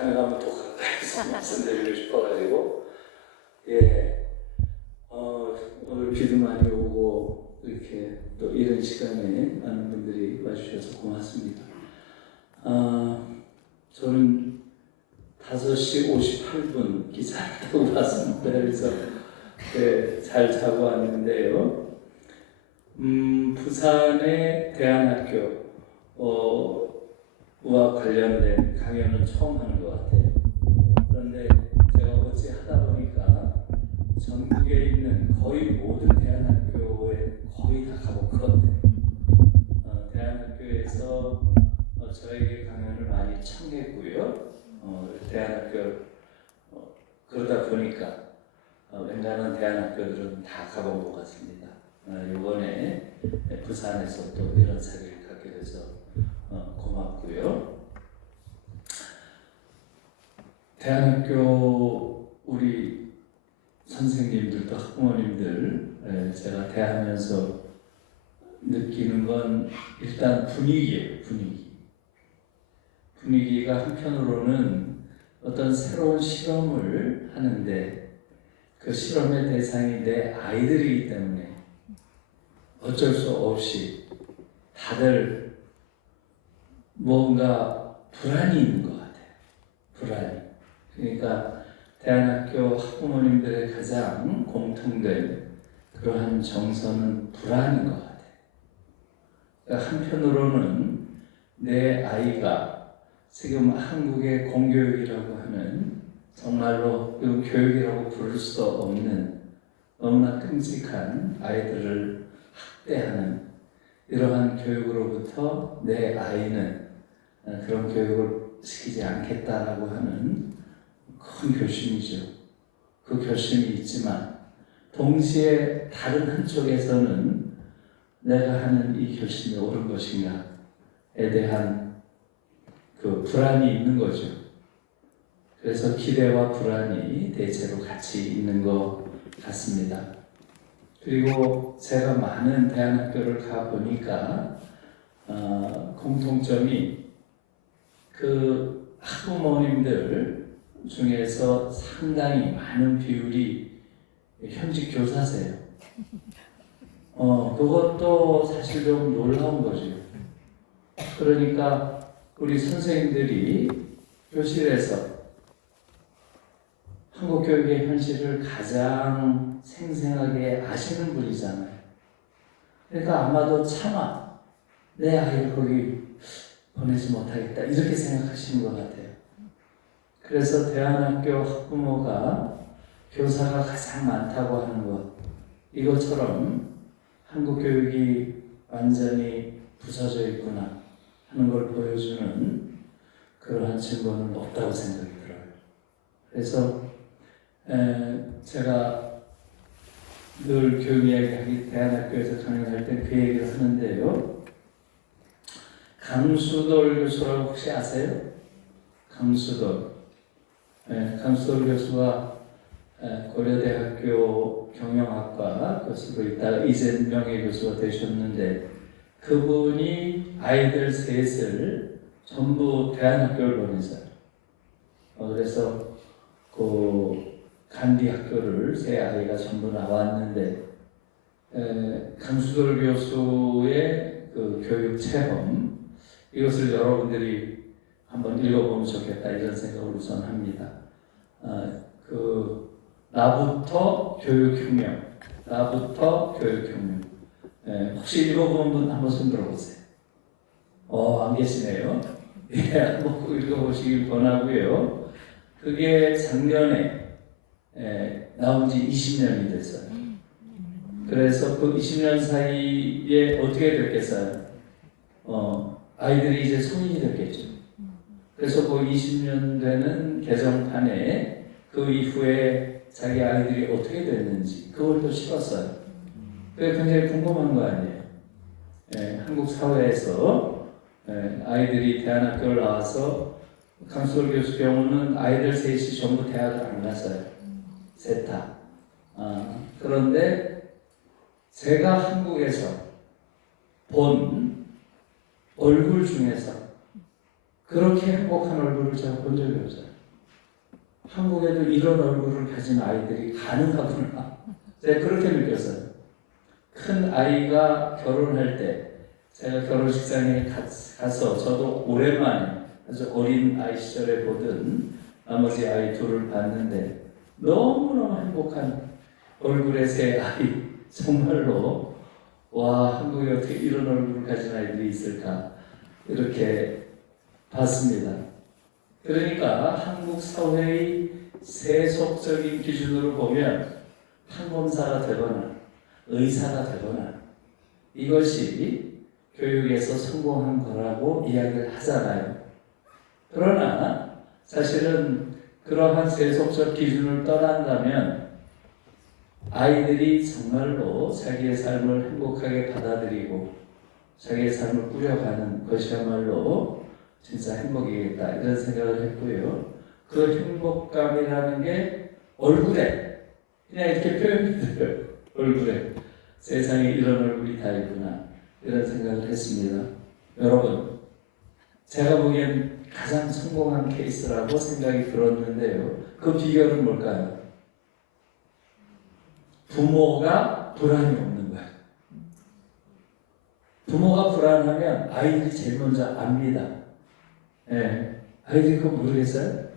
가능하면 더 가까이서 말씀드리고 싶어가지고, 예, 오늘 비도 많이 오고 이렇게 또 이런 시간에 많은 분들이 와주셔서 고맙습니다. 저는 5시 58분 기차를 타고 왔습니다. 그래서 잘 자고 왔는데요. 부산의 대안학교 와 관련된 강연은 처음 하는 것 같아요. 그런데 제가 어찌 하다 보니까 전국에 있는 거의 모든 대안학교에 거의 다 가본 것 같아요. 대안학교에서 저에게 강연을 많이 청했고요. 대안학교 그러다 보니까 웬간한 대안학교들은 다 가본 것 같습니다. 이번에 부산에서 또 이런 사례를 갖게 돼서 고맙고요. 대안학교 우리 선생님들도 학부모님들 제가 대하면서 느끼는 건 일단 분위기예요. 분위기가 한편으로는 어떤 새로운 실험을 하는데 그 실험의 대상이 내 아이들이기 때문에 어쩔 수 없이 다들 뭔가 불안이 있는 것 같아요. 불안이. 그러니까 대안학교 학부모님들의 가장 공통된 그러한 정서는 불안인 것 같아요. 그러니까 한편으로는 내 아이가 지금 한국의 공교육이라고 하는 정말로 그 교육이라고 부를 수 없는 너무나 끔찍한 아이들을 학대하는 이러한 교육으로부터 내 아이는 그런 교육을 시키지 않겠다라고 하는 큰 결심이죠. 그 결심이 있지만 동시에 다른 한쪽에서는 내가 하는 이 결심이 옳은 것인가에 대한 그 불안이 있는 거죠. 그래서 기대와 불안이 대체로 같이 있는 것 같습니다. 그리고 제가 많은 대안학교를 가보니까 공통점이 그 학부모님들 중에서 상당히 많은 비율이 현직 교사세요. 그것도 사실 좀 놀라운 거죠. 그러니까 우리 선생님들이 교실에서 한국 교육의 현실을 가장 생생하게 아시는 분이잖아요. 그러니까 아마도 차마 내 아이를 거기 보내지 못하겠다 이렇게 생각하시는 것 같아요. 그래서 대안학교 학부모가 교사가 가장 많다고 하는 것, 이것처럼 한국 교육이 완전히 부서져 있구나 하는 걸 보여주는 그러한 증거는 없다고 생각이 들어요. 그래서 제가 늘 교육 이야기 대안학교에서 강연할 때 그 얘기를 하는데요. 강수돌 교수라고 혹시 아세요? 강수돌. 강수돌 교수가 고려대학교 경영학과 교수로 있다가 이제 명예교수가 되셨는데 그분이 아이들 셋을 전부 대안학교를 보내서요. 그래서 그 간디 학교를 세 아이가 전부 나왔는데 강수돌 교수의 그 교육 체험 이것을 여러분들이 한번 읽어보면 좋겠다 이런 생각을 우선 합니다. 나부터 교육혁명. 혹시 읽어본 분 한번 손 들어보세요. 안 계시네요. 한번 꼭 읽어보시길 권하고요. 그게 작년에 나온 지 20년이 됐어요. 그래서 그 20년 사이에 어떻게 됐겠어요? 아이들이 이제 성인이 됐겠죠. 그래서 그 20년 되는 개정판에 그 이후에 자기 아이들이 어떻게 됐는지 그걸 또 실었어요. 그게 굉장히 궁금한 거 아니에요? 한국 사회에서 아이들이 대안학교를 나와서 강수돌 교수 경우는 아이들 셋이 전부 대학을 안 갔어요. 셋 다. 그런데 제가 한국에서 본 얼굴 중에서 그렇게 행복한 얼굴을 제가 본 적이 없어요. 한국에도 이런 얼굴을 가진 아이들이 가능하구나. 제가 그렇게 느꼈어요. 큰 아이가 결혼할 때 제가 결혼식장에 가서 저도 오랜만에 아주 어린 아이 시절에 보던 나머지 아이 둘을 봤는데 너무너무 행복한 얼굴의 새 아이, 정말로 와, 한국에 어떻게 이런 얼굴을 가진 아이들이 있을까 이렇게 봤습니다. 그러니까 한국 사회의 세속적인 기준으로 보면 판검사가 되거나 의사가 되거나 이것이 교육에서 성공한 거라고 이야기를 하잖아요. 그러나 사실은 그러한 세속적 기준을 떠난다면 아이들이 정말로 자기의 삶을 행복하게 받아들이고 자기의 삶을 꾸려가는 것이야말로 진짜 행복이겠다 이런 생각을 했고요. 그 행복감이라는 게 얼굴에 그냥 이렇게 표현이 돼요. 얼굴에 세상에 이런 얼굴이 다 있구나 이런 생각을 했습니다. 여러분, 제가 보기엔 가장 성공한 케이스라고 생각이 들었는데요. 그 비결은 뭘까요? 부모가 불안이 없는 거예요. 부모가 불안하면 아이들이 제일 먼저 압니다. 예, 아이들이 그거 모르겠어요?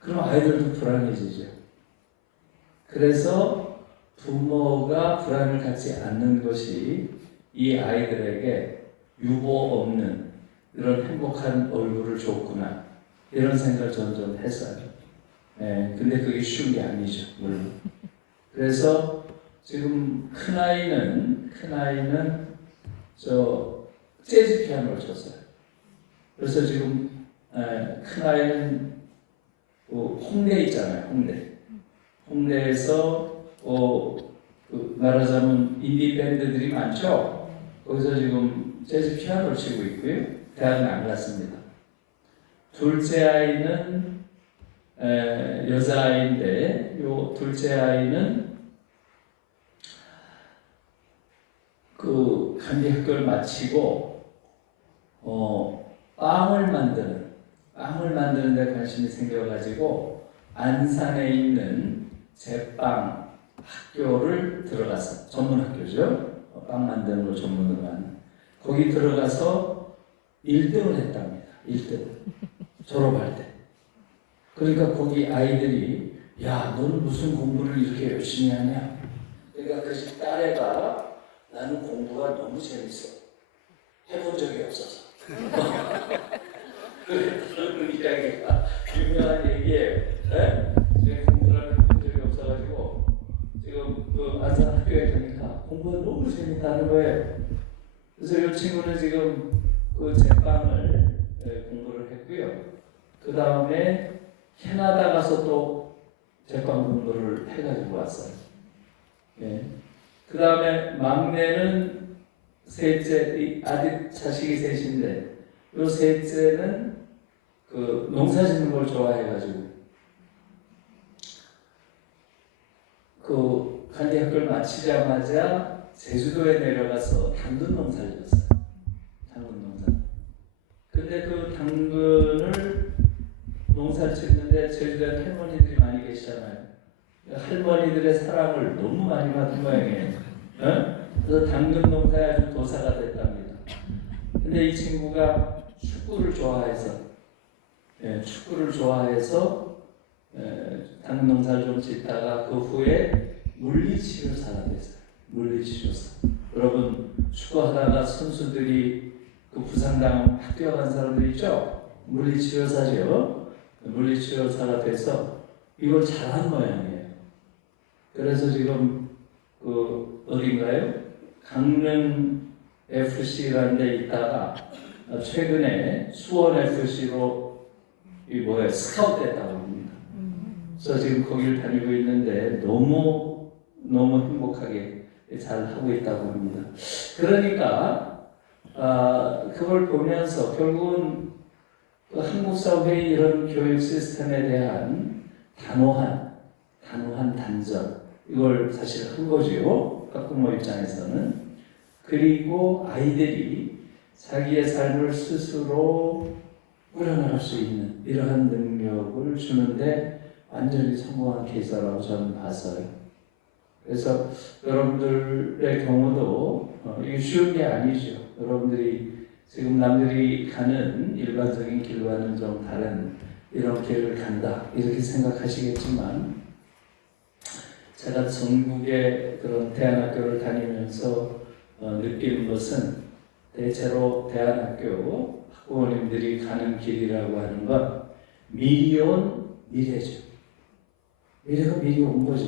그럼 아이들도 불안해지죠. 그래서 부모가 불안을 갖지 않는 것이 이 아이들에게 유보 없는 이런 행복한 얼굴을 줬구나 이런 생각을 점점 했어요. 예, 근데 그게 쉬운 게 아니죠, 물론. 그래서 지금 큰 아이는 저 재즈 피아노를 쳤어요. 그래서 지금 큰 아이는 홍대 있잖아요, 홍대에서 말하자면 인디 밴드들이 많죠. 거기서 지금 재즈 피아노를 치고 있고요. 대학은 안 갔습니다. 둘째 아이는 여자아이인데 요 둘째 아이는 그 간디 학교를 마치고 빵을 만드는 데 관심이 생겨가지고 안산에 있는 제빵 학교를 들어갔어요. 전문 학교죠. 빵 만드는 걸 전문으로 하는. 거기 들어가서 1등을 했답니다. 1등. 졸업할 때. 그러니까 거기 아이들이 야, 너는 무슨 공부를 이렇게 열심히 하냐? 그러니까 그 집 딸애가 나는 공부가 너무 재밌어. 해본 적이 없어서. 그런 이야기가 유명한 얘기예요. 네? 제가 공부를 해본 적이 없어가지고 지금 그 안산 학교에 가니까 공부가 너무 재밌다는 거예요. 그래서 이 친구는 지금 그 제빵을 공부를 했고요. 그 다음에 캐나다 가서 또 제빵 공부를 해가지고 왔어요. 예. 그 다음에 막내는 셋째, 아들 자식이 셋인데 요 셋째는 그 농사 짓는 걸 좋아해가지고 그 간디 학교를 마치자마자 제주도에 내려가서 당근 농사를 졌어요. 당근 농사. 근데 그 당근을 농사를 짓는데 제주도에 할머니들이 많이 계시잖아요. 할머니들의 사랑을 너무 많이 받은 모양이에요. 그래서 당근 농사에 아주 도사가 됐답니다. 근데 이 친구가 축구를 좋아해서 당근 농사를 좀 짓다가 그 후에 물리치료사가 됐어요. 물리치료사. 여러분 축구하다가 선수들이 그 부상당하면 막 뛰어간 사람들 있죠? 물리치료사죠. 물리치료사가 돼서 이걸 잘한 모양이에요. 그래서 지금 그 어딘가요? 강릉 FC라는 데 있다가 최근에 수원 FC로 스카우트 됐다고 합니다. 그래서 지금 거기를 다니고 있는데 너무 행복하게 잘 하고 있다고 합니다. 그러니까 그걸 보면서 결국은 그 한국 사회의 이런 교육 시스템에 대한 단호한 단전 이걸 사실 한 거지요. 학부모 입장에서는. 그리고 아이들이 자기의 삶을 스스로 우러나갈 수 있는 이러한 능력을 주는데 완전히 성공한 케이스라고 저는 봤어요. 그래서 여러분들의 경우도 이게 쉬운 게 아니죠. 여러분들이 지금 남들이 가는 일반적인 길과는 좀 다른 이런 길을 간다 이렇게 생각하시겠지만, 제가 전국의 그런 대안학교를 다니면서 느끼는 것은 대체로 대안학교 학부모님들이 가는 길이라고 하는 건 미리 온 미래죠. 미래가 미리 온 거죠.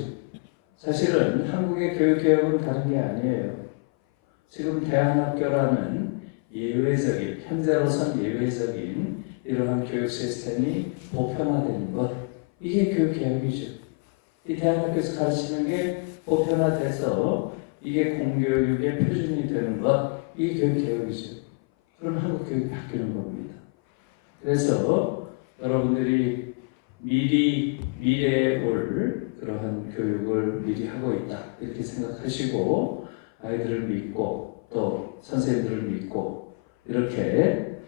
사실은 한국의 교육개혁은 다른 게 아니에요. 지금 대안학교라는 예외적인, 현재로선 예외적인 이러한 교육 시스템이 보편화되는 것, 이게 교육개혁이죠. 이 대안학교에서 가르치는 게 보편화돼서 이게 공교육의 표준이 되는 것, 이게 교육개혁이죠. 그럼 한국 교육이 바뀌는 겁니다. 그래서 여러분들이 미리 미래에 올 그러한 교육을 미리 하고 있다 이렇게 생각하시고, 아이들을 믿고 또 선생님들을 믿고 이렇게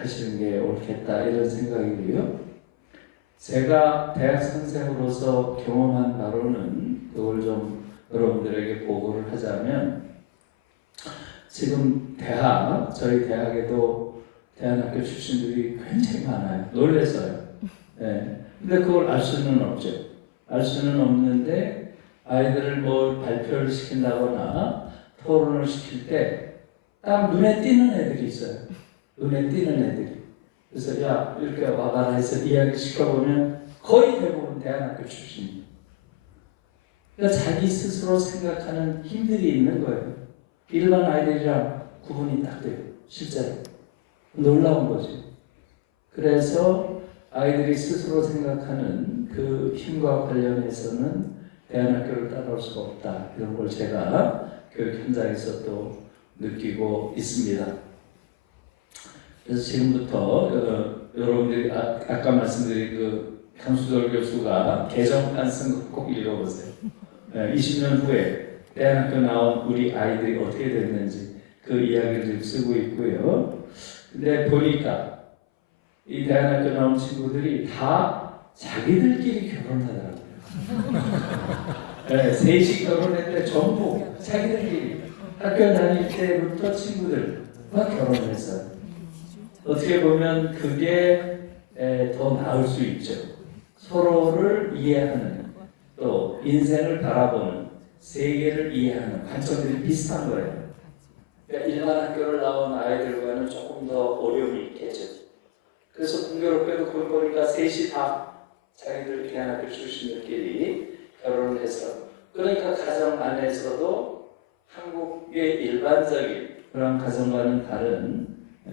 하시는 게 옳겠다 이런 생각이고요. 제가 대학 선생으로서 경험한 바로는 그걸 좀 여러분들에게 보고를 하자면, 지금 저희 대학에도 대안학교 출신들이 굉장히 많아요. 놀라서요. 네. 근데 그걸 알 수는 없죠. 알 수는 없는데 아이들을 뭐 발표를 시킨다거나 토론을 시킬 때 딱 눈에 띄는 애들이 있어요. 눈에 띄는 애들이. 그래서 야 이렇게 와봐라 해서 이야기 시켜보면 거의 대부분 대안학교 출신이에요. 그러니까 자기 스스로 생각하는 힘들이 있는 거예요. 일반 아이들이랑 구분이 딱 돼요. 실제로. 놀라운 거죠. 그래서 아이들이 스스로 생각하는 그 힘과 관련해서는 대안학교를 따라올 수가 없다. 이런 걸 제가 교육 현장에서 또 느끼고 있습니다. 그래서 지금부터 여러분들이 아까 말씀드린 그 강수절 교수가 개정안 쓴 거 꼭 읽어보세요. 20년 후에 대안학교 나온 우리 아이들이 어떻게 됐는지 그 이야기를 쓰고 있고요. 근데 보니까 이 대안학교 나온 친구들이 다 자기들끼리 결혼하더라고요. 네, 셋이 결혼했는데 전부 자기들끼리 학교 다닐 때부터 친구들과 결혼했어요. 어떻게 보면 그게 더 나을 수 있죠. 서로를 이해하는, 또 인생을 바라보는, 세계를 이해하는 관점들이 비슷한 거예요. 그러니까 일반 학교를 나온 아이들과는 조금 더 어려움이 있겠죠. 그래서 공교롭게도 그걸 보니까 셋이 다 자기들 대안학교 출신들끼리 결혼을 해서, 그러니까 가정 안에서도 한국의 일반적인 그런 가정과는 다른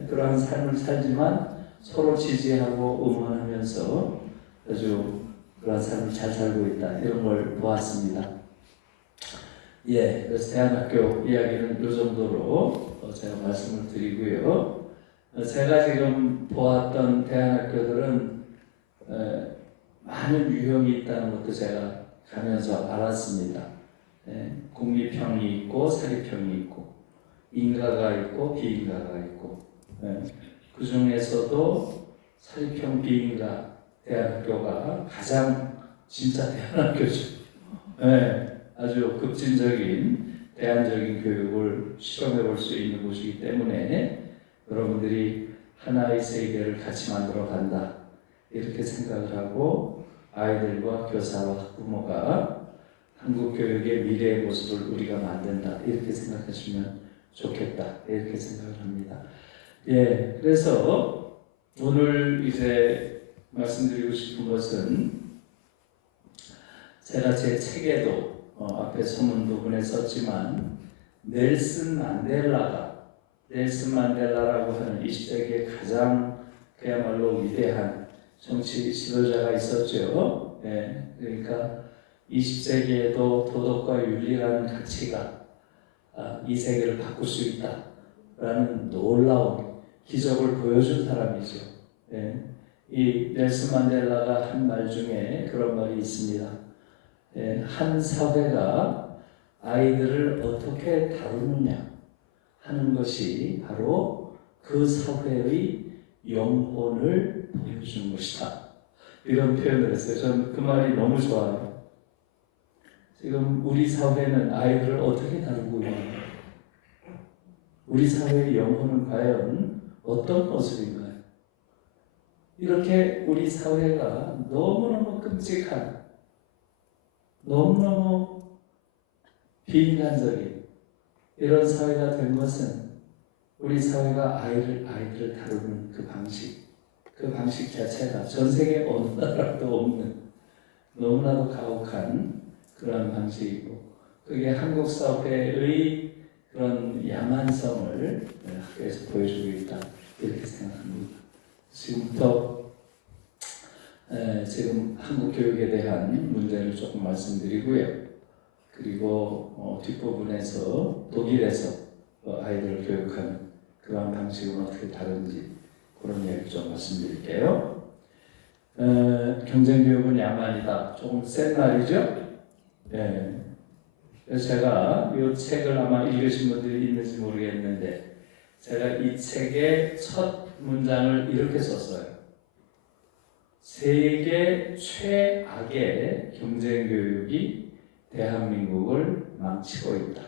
그러한 삶을 살지만 서로 지지하고 응원하면서 아주 그러한 삶을 잘 살고 있다, 이런 걸 보았습니다. 그래서 대안학교 이야기는 이 정도로 제가 말씀을 드리고요. 제가 지금 보았던 대안학교들은 많은 유형이 있다는 것도 제가 가면서 알았습니다. 공립형이 있고 사립형이 있고 인가가 있고 비인가가 있고, 그 중에서도 사립형 비인가 대안학교가 가장 진짜 대안학교죠. 아주 급진적인 대안적인 교육을 실험해 볼 수 있는 곳이기 때문에 여러분들이 하나의 세계를 같이 만들어 간다 이렇게 생각을 하고, 아이들과 교사와 학부모가 한국 교육의 미래의 모습을 우리가 만든다 이렇게 생각하시면 좋겠다 이렇게 생각을 합니다. 그래서 오늘 이제 말씀드리고 싶은 것은, 제가 제 책에도 앞에 서문 부분에 썼지만, 넬슨 만델라라고 하는 20세기의 가장 그야말로 위대한 정치 지도자가 있었죠. 그러니까 20세기에도 도덕과 윤리라는 가치가 이 세계를 바꿀 수 있다라는 놀라운 기적을 보여준 사람이죠. 이 넬슨 만델라가 한 말 중에 그런 말이 있습니다. 한 사회가 아이들을 어떻게 다루느냐 하는 것이 바로 그 사회의 영혼을 보여주는 것이다. 이런 표현을 했어요. 저는 그 말이 너무 좋아요. 지금 우리 사회는 아이들을 어떻게 다루고 있는가? 우리 사회의 영혼은 과연 어떤 모습인가요? 이렇게 우리 사회가 너무너무 끔찍한, 너무너무 비인간적인 이런 사회가 된 것은 우리 사회가 아이들을 다루는 그 방식 자체가 전 세계 어느 나라도 없는 너무나도 가혹한 그런 방식이고, 그게 한국 사회의 그런 야만성을 학교에서 보여주고 있다, 이렇게 생각합니다. 지금부터 지금 한국 교육에 대한 문제를 조금 말씀드리고요. 그리고 뒷부분에서 독일에서 아이들을 교육하는 그런 방식은 어떻게 다른지 그런 이야기 좀 말씀드릴게요. 경쟁교육은 야만이다. 조금 센 말이죠? 네. 그래서 제가 이 책을 아마 읽으신 분들이 있는지 모르겠는데, 제가 이 책의 첫 문장을 이렇게 썼어요. 세계 최악의 경쟁교육이 대한민국을 망치고 있다.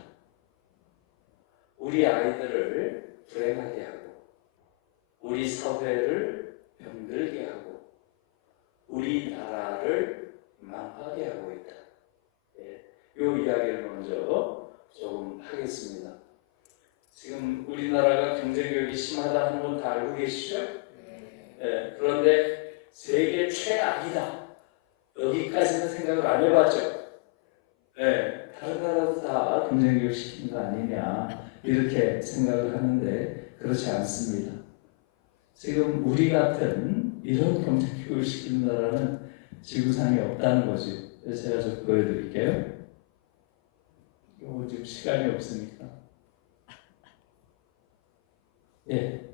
우리 아이들을 불행하게 하고, 우리 사회를 병들게 하고, 우리나라를 망하게 하고 있다. 이 이야기를 먼저 조금 하겠습니다. 지금 우리나라가 경쟁교육이 심하다 하는 건 다 알고 계시죠? 네. 그런데 세계 최악이다, 여기까지는 생각을 안 해봤죠? 네. 다른 나라도 다 경쟁교육 시키는 거 아니냐, 이렇게 생각을 하는데 그렇지 않습니다. 지금 우리 같은 이런 경쟁교육을 시키는 나라는 지구상에 없다는 거죠. 그래서 제가 좀 보여드릴게요. 이거 지금 시간이 없으니까. 예.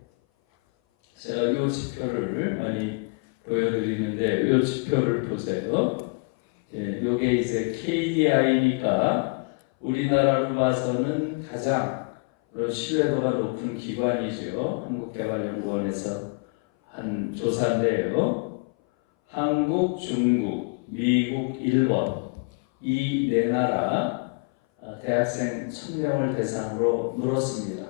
제가 이 지표를 많이 보여드리는데, 이 지표를 보세요. 예, 이게 이제 KDI니까 우리나라로 봐서는 가장 신뢰도가 높은 기관이죠. 한국개발연구원에서 한 조사인데요. 한국, 중국, 미국, 일본 이 네 나라 대학생 1000명을 대상으로 물었습니다.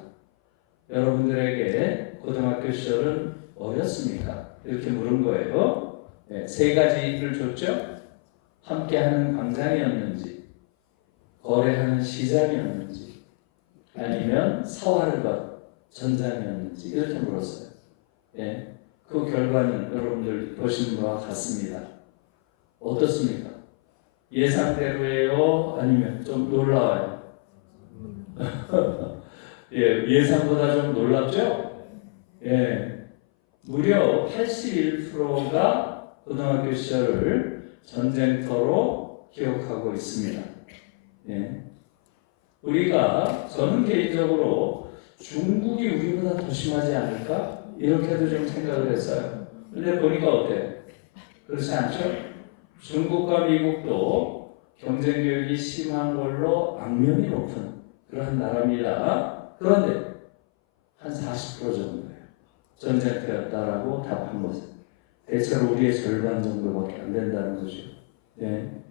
여러분들에게 고등학교 시절은 뭐였습니까? 이렇게 물은 거예요. 네, 세 가지를 줬죠. 함께하는 광장이었는지, 거래하는 시장이었는지, 아니면 사활을 건 전장이었는지, 이렇게 물었어요. 네, 그 결과는 여러분들 보시는 것과 같습니다. 어떻습니까? 예상대로예요? 아니면 좀 놀라워요? 예, 예상보다 좀 놀랍죠? 예, 무려 81%가 고등학교 시절을 전쟁터로 기억하고 있습니다. 예. 저는 개인적으로 중국이 우리보다 더 심하지 않을까? 이렇게도 좀 생각을 했어요. 근데 보니까 어때요? 그렇지 않죠? 중국과 미국도 경쟁교육이 심한 걸로 악명이 높은 그런 나라입니다. 그런데 한 40% 정도예요. 전쟁터였다라고 답한 것은. 대체로 우리의 절반 정도밖에 안 된다는 거죠. 네.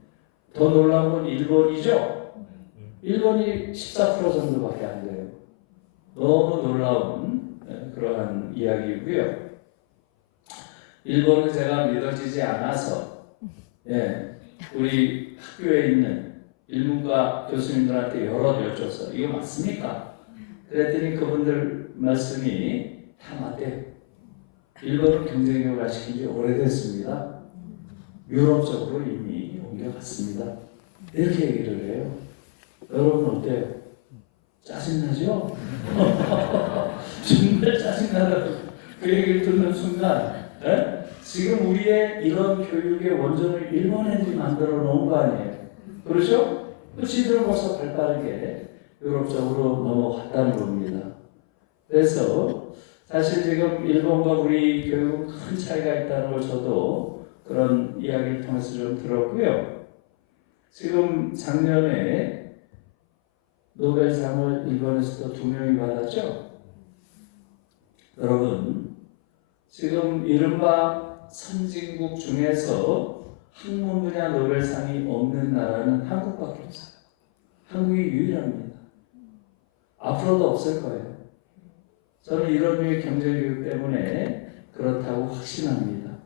더 놀라운 건 일본이죠. 일본이 14% 정도밖에 안 돼요. 너무 놀라운 그러한 이야기이고요. 일본은 제가 믿어지지 않아서 우리 학교에 있는 일문과 교수님들한테 여러 여쭤서 이거 맞습니까? 그랬더니 그분들 말씀이 다 맞대요. 일본은 경쟁력을 시킨 지 오래됐습니다. 유럽 쪽으로 이미 옮겨갔습니다. 이렇게 얘기를 해요. 여러분 어때요? 짜증나죠? 정말 짜증나다고 그 얘기를 듣는 순간, 지금 우리의 이런 교육의 원전을 일본 애들이 만들어 놓은 거 아니에요? 그렇죠? 지들은 벌써 발빠르게 유럽 쪽으로 넘어갔다는 겁니다. 그래서 사실 지금 일본과 우리 교육은 큰 차이가 있다는 걸 저도 그런 이야기를 통해서 좀 들었고요. 지금 작년에 노벨상을 일본에서도 2명이 받았죠? 여러분, 지금 이른바 선진국 중에서 학문 분야 노벨상이 없는 나라는 한국밖에 없어요. 한국이 유일합니다. 앞으로도 없을 거예요. 저는 이런 류의 경제교육 때문에 그렇다고 확신합니다.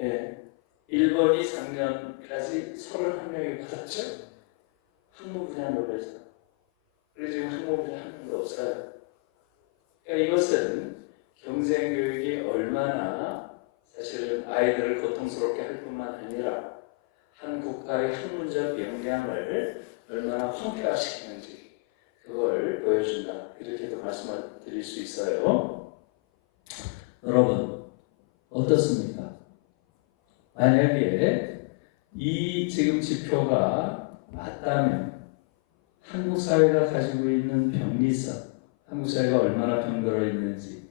예. 일본이 작년까지 31명이 받았죠. 학문 분야 노벨상. 그래서 지금 학문 분야 한 명도 없어요. 그러니까 이것은 경쟁교육이 얼마나 사실은 아이들을 고통스럽게 할 뿐만 아니라 한 국가의 학문적 역량을 얼마나 황폐화시키는지 그걸 보여준다. 이렇게도 말씀을 드릴 수 있어요. 여러분 어떻습니까? 만약에 이 지금 지표가 맞다면 한국 사회가 가지고 있는 병리성, 한국 사회가 얼마나 병들어 있는지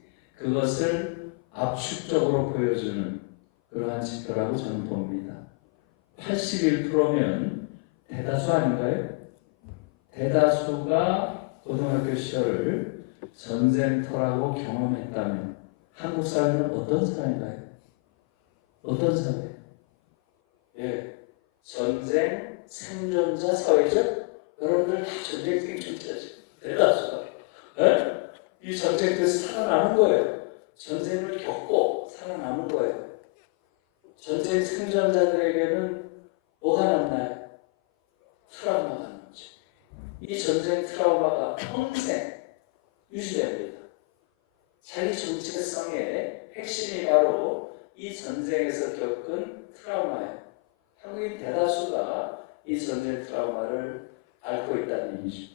그것을 압축적으로 보여주는 그러한 지표라고 저는 봅니다. 81%면 대다수 아닌가요? 대다수가 고등학교 시절을 전쟁터라고 경험했다면 한국 사회는 어떤 사회인가요? 어떤 사회? 예, 전쟁 생존자 사회죠? 여러분들 다 전쟁 생존자죠. 대다수가. 예? 이 전쟁에서 살아남은 거예요. 전쟁을 겪고 살아남은 거예요. 전쟁 생존자들에게는 뭐가 남나요? 트라우마가 남죠. 이 전쟁 트라우마가 평생 유지됩니다. 자기 정체성의 핵심이 바로 이 전쟁에서 겪은 트라우마예요. 한국인 대다수가 이 전쟁 트라우마를 앓고 있다는 얘기죠.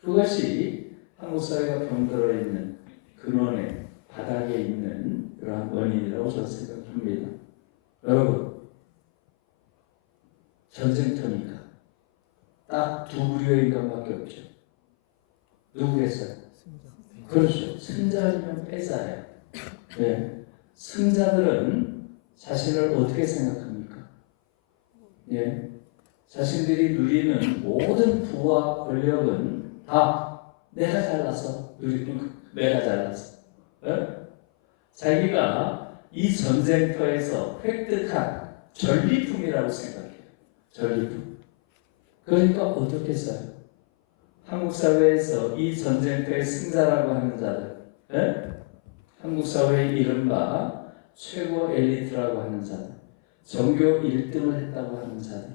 그것이 한국 사회가 병들어 있는 근원의 바닥에 있는 그러한 원인이라고 저는 생각합니다. 여러분, 전쟁터니까 딱 두 부류의 인간밖에 없죠. 누구겠어요? 그렇죠. 승자이면 패자예요. 네. 승자들은 자신을 어떻게 생각합니까? 예. 자신들이 누리는 모든 부와 권력은 다 내가 잘나서 누리는 거. 내가 잘나서. 예? 자기가 이 전쟁터에서 획득한 전리품이라고 생각해요. 전리품. 그러니까 어떻게 써요? 한국 사회에서 이 전쟁터의 승자라고 하는 자들, 예? 한국 사회의 이른바 최고 엘리트라고 하는 자들, 전교 1등을 했다고 하는 자들,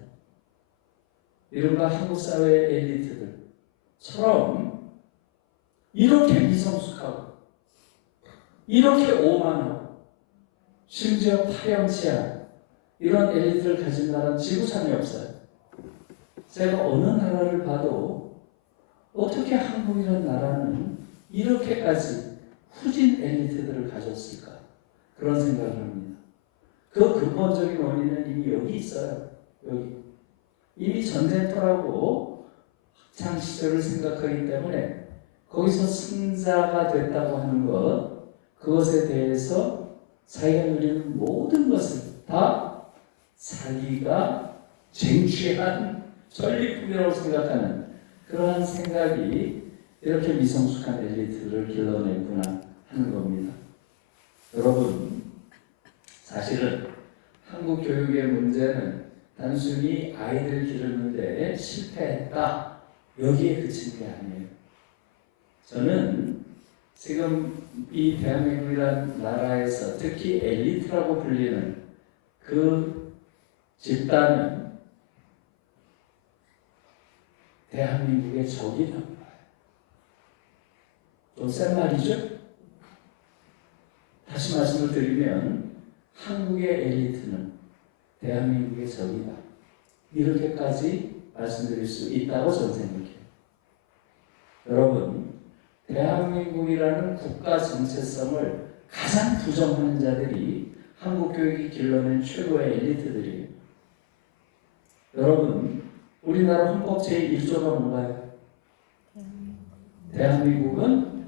이른바 한국 사회의 엘리트들처럼 이렇게 미성숙하고 이렇게 오만하고 심지어 파렴치한 이런 엘리트를 가진 나라는 지구상에 없어요. 제가 어느 나라를 봐도 어떻게 한국이라는 나라는 이렇게까지 후진 엘리트들을 가졌을까? 그런 생각을 합니다. 그 근본적인 원인은 이미 여기 있어요. 여기. 이미 전쟁터라고 학창시절을 생각하기 때문에 거기서 승자가 됐다고 하는 것, 그것에 대해서 자기가 누리는 모든 것을 다 자기가 쟁취한 전리품이라고 생각하는 그러한 생각이 이렇게 미성숙한 엘리트를 길러내구나 하는 겁니다. 여러분, 사실은 한국 교육의 문제는 단순히 아이들 기르는데 실패했다 여기에 그치는 게 아니에요. 저는 지금 이 대한민국이라는 나라에서 특히 엘리트라고 불리는 그 집단은 대한민국의 적이라고 봐요. 좀 센 말이죠? 다시 말씀을 드리면 한국의 엘리트는 대한민국의 적이다. 이렇게까지 말씀드릴 수 있다고 저는 생각해요. 여러분, 대한민국이라는 국가 정체성을 가장 부정하는 자들이 한국 교육이 길러낸 최고의 엘리트들이에요. 여러분, 우리나라 헌법 제1조가 뭔가요? 대한민국은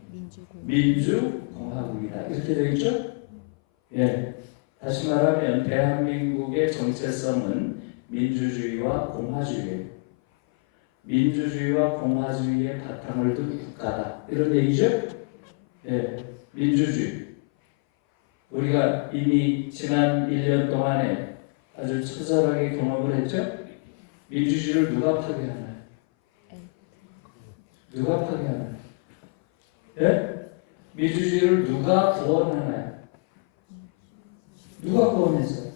민주공화국이다. 이렇게 되어 있죠? 예. 다시 말하면 대한민국의 정체성은 민주주의와 공화주의예요. 민주주의와 공화주의의 바탕을 둔 국가다. 이런 얘기죠? 예. 민주주의. 우리가 이미 지난 1년 동안에 아주 처절하게 경험을 했죠. 민주주의를 누가 파괴하나요? 누가 파괴하나요? 예? 민주주의를 누가 구원하나요? 누가 구원했어요?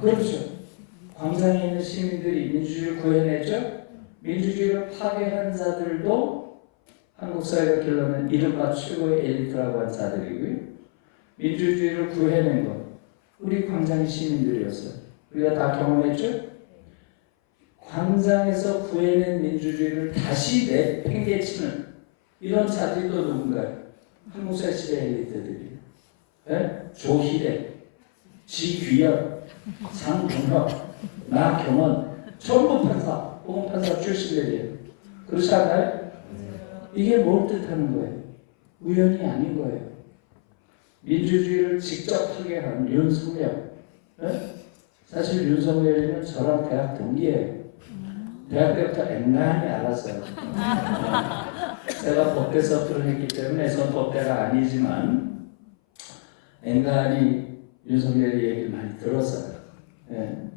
그렇죠. 광장에 있는 시민들이 민주주의를 구해냈죠. 민주주의를 파괴한 자들도 한국 사회가 길러낸 이른바 최고의 엘리트라고 한 자들이고요. 민주주의를 구해낸 것 우리 광장의 시민들이었어요. 우리가 다 경험했죠. 광장에서 구해낸 민주주의를 다시 내팽개치는 이런 자들이 또 누군가요? 한국 사회 시대 엘리트들이에요. 네? 조희대, 지귀열, 장동혁, 나경원 전부 판사, 공판사 출신들이에요. 그렇지 않나요? 이게 뭘 뜻하는 거예요? 우연이 아닌 거예요. 민주주의를 직접 파괴한 윤석열. 네? 사실 윤석열이는 저랑 대학 동기예요. 대학 때부터 앵간히 알았어요. 제가 법대 서투를 했기 때문에 전 법대가 아니지만 앵간히 윤석열 얘기를 많이 들었어요. 예.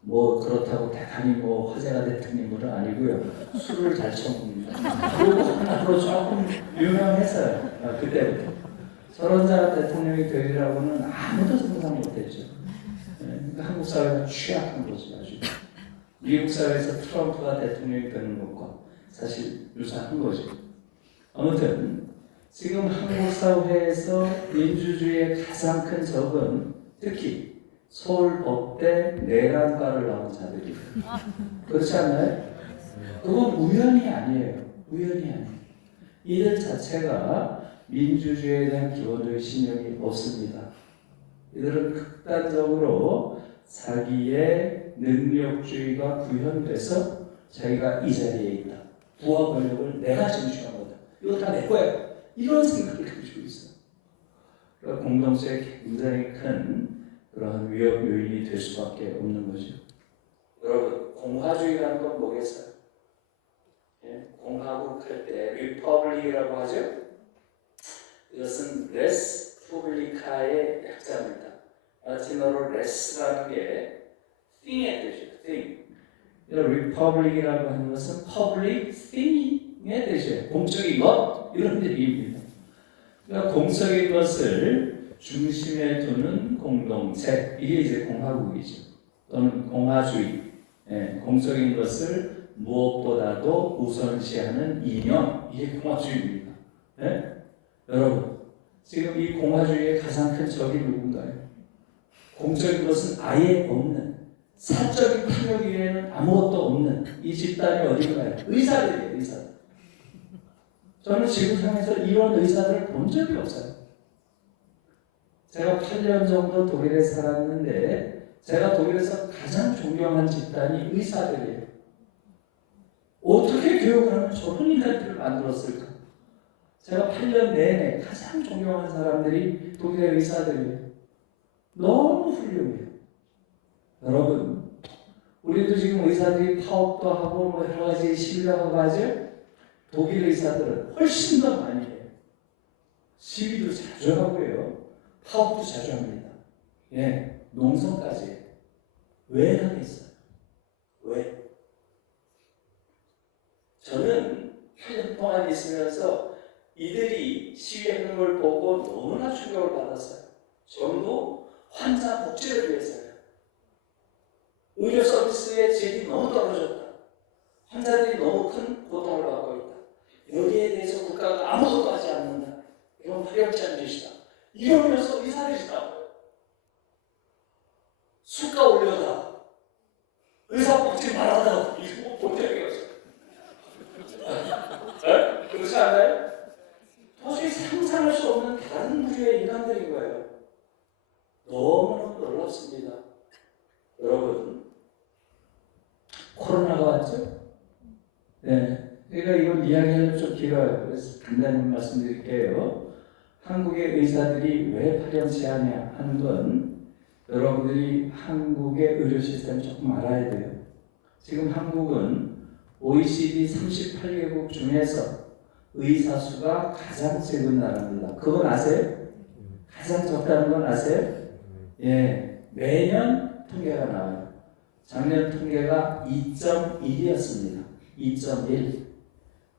뭐 그렇다고 대단히 뭐 화제가 됐던 인물은 아니고요. 술을 잘 처먹습니다. 그리고 하나로 조금 유명했어요. 그때부터. 저런 자가 대통령이 되리라고는 아무도 상상 못했죠. 예. 그러니까 한국 사회가 취약한 거죠. 아주. 미국 사회에서 트럼프가 대통령이 되는 것과 사실 유사한 거죠. 아무튼 지금 한국 사회에서 민주주의의 가장 큰 적은 특히 서울법대 내란과를 나온 자들이에요. 그렇지 않나요? 그건 우연이 아니에요. 우연이 아니에요. 이들 자체가 민주주의에 대한 기본적인 신념이 없습니다. 이들은 극단적으로 자기의 능력주의가 구현돼서 자기가 이 자리에 있다. 부와 권력을 내가 쟁취한 거다. 이거 다 내 거야. 이런 생각을 가지고 있어요. 그러니까 공동체에 굉장히 큰 그러한 위협 요인이 될 수밖에 없는 거죠. 여러분, 공화주의라는 건 뭐겠어요? 예? 공화국 할 때 리퍼블릭이라고 하죠. 이것은 레스 푸블리카의 약자입니다. 라틴어로 레스라는 게 thing의 뜻이에요. thing. 리퍼블릭이라고 하는 것은 public thing의 뜻이에요. 공적인 것 이런 얘기입니다. 그러니까 공적인 것을 중심에 두는 공동체 이게 이제 공화국이죠. 또는 공화주의. 예, 공적인 것을 무엇보다도 우선시하는 이념 이게 공화주의입니다. 예? 여러분 지금 이 공화주의의 가장 큰 적이 누군가요? 공적인 것은 아예 없는 사적인 탐욕 이외에는 아무것도 없는 이 집단이 어딘가요? 의사들이에요. 의사들. 저는 지구상에서 이런 의사들을 본 적이 없어요. 제가 8년 정도 독일에 살았는데 제가 독일에서 가장 존경한 집단이 의사들이에요. 어떻게 교육을 하면 저런 인간들을 만들었을까? 제가 8년 내내 가장 존경한 사람들이 독일의 의사들이에요. 너무 훌륭해요. 여러분, 우리도 지금 의사들이 파업도 하고 뭐 여러 가지 실력을 가지고 독일 의사들은 훨씬 더 많이 해요. 시위도 자주 하고요. 파업도 자주 합니다. 예, 농성까지 해요. 왜 하겠어요? 왜? 저는 8년 동안 있으면서 이들이 시위하는 걸 보고 너무나 충격을 받았어요. 전부 환자 복지를 위해서요. 의료 서비스의 질이 너무 떨어졌다. 환자들이 너무 큰 고통을 받고 있다. 여기에 대해서 국가가 아무것도 하지 않는다. 이건 파렴치 않은 짓이다. 이러면서 의사들이 나와요. 수가 올려다. 의사 복지 말하다. 이거 본 적이 없어요. 네? 그렇지 않나요? 도저히 상상할 수 없는 다른 부류의 인간들인 거예요. 너무너무 놀랍습니다. 여러분, 코로나가 왔죠? 네. 그러니까 이건 이야기는 좀 길어요. 그래서 간단히 말씀드릴게요. 한국의 의사들이 왜 파렴치하냐 하는 건 여러분들이 한국의 의료 시스템을 조금 알아야 돼요. 지금 한국은 OECD 38개국 중에서 의사 수가 가장 적은 나라입니다. 그건 아세요? 가장 적다는 건 아세요? 예, 매년 통계가 나와요. 작년 통계가 2.1이었습니다. 2.1.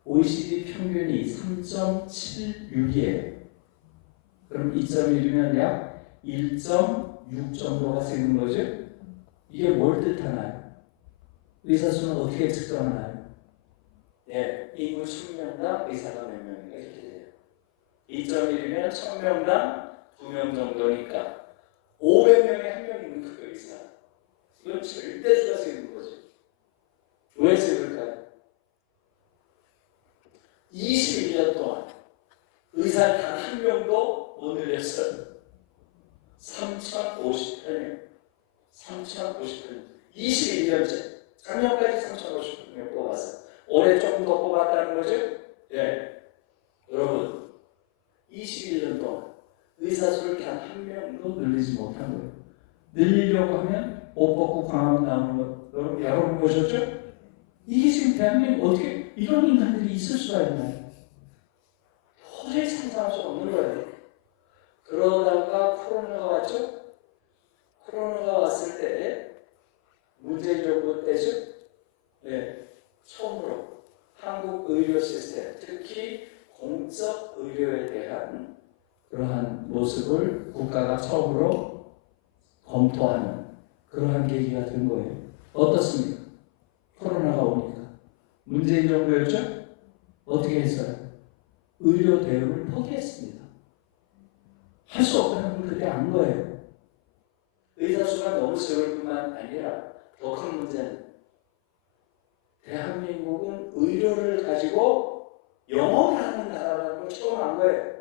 OECD 평균이 3.76이에요. 그럼 2.1이면 약 1.6 정도가 생긴 거죠? 이게 뭘 뜻하나요? 의사 수는 어떻게 측정하나요? 네, 인구 1000명당 의사가 몇 명인가 이렇게 돼요. 2.1이면 1000명당 2명 정도니까 500명에 1명이면 그 의사. 이건 절대수가 생긴 거죠. 왜 생길까요? 21년 동안 의사 단 한 명도 못 늘렸어요. 3,058명. 3,058명. 21년째. 작년까지 3,058명 뽑았어요. 올해 조금 더 뽑았다는 거죠? 예. 여러분, 21년 동안 의사 수를 단 한 명도 늘리지 못한 거예요. 늘리려고 하면 옷 벗고 광화문 나오는 거 여러분 보셨죠? 이게 지금 대한민국 어떻게 이런 인간들이 있을 수가 있나요? 도저히 상상할 수 없는 거예요. 그러다가 코로나가 왔죠? 코로나가 왔을 때 문재인 정부 때죠? 네, 처음으로 한국 의료 시스템, 특히 공적 의료에 대한 그러한 모습을 국가가 처음으로 검토하는 그러한 계기가 된 거예요. 어떻습니까? 코로나가 오니까 문재인 정부였죠? 어떻게 했어요? 의료 대응을 포기했습니다. 할 수 없다는 걸 그때 안 거예요. 의사 수가 너무 적을 뿐만 아니라 더 큰 문제는 대한민국은 의료를 가지고 영업을 하는 나라라는 걸 처음 안 거예요.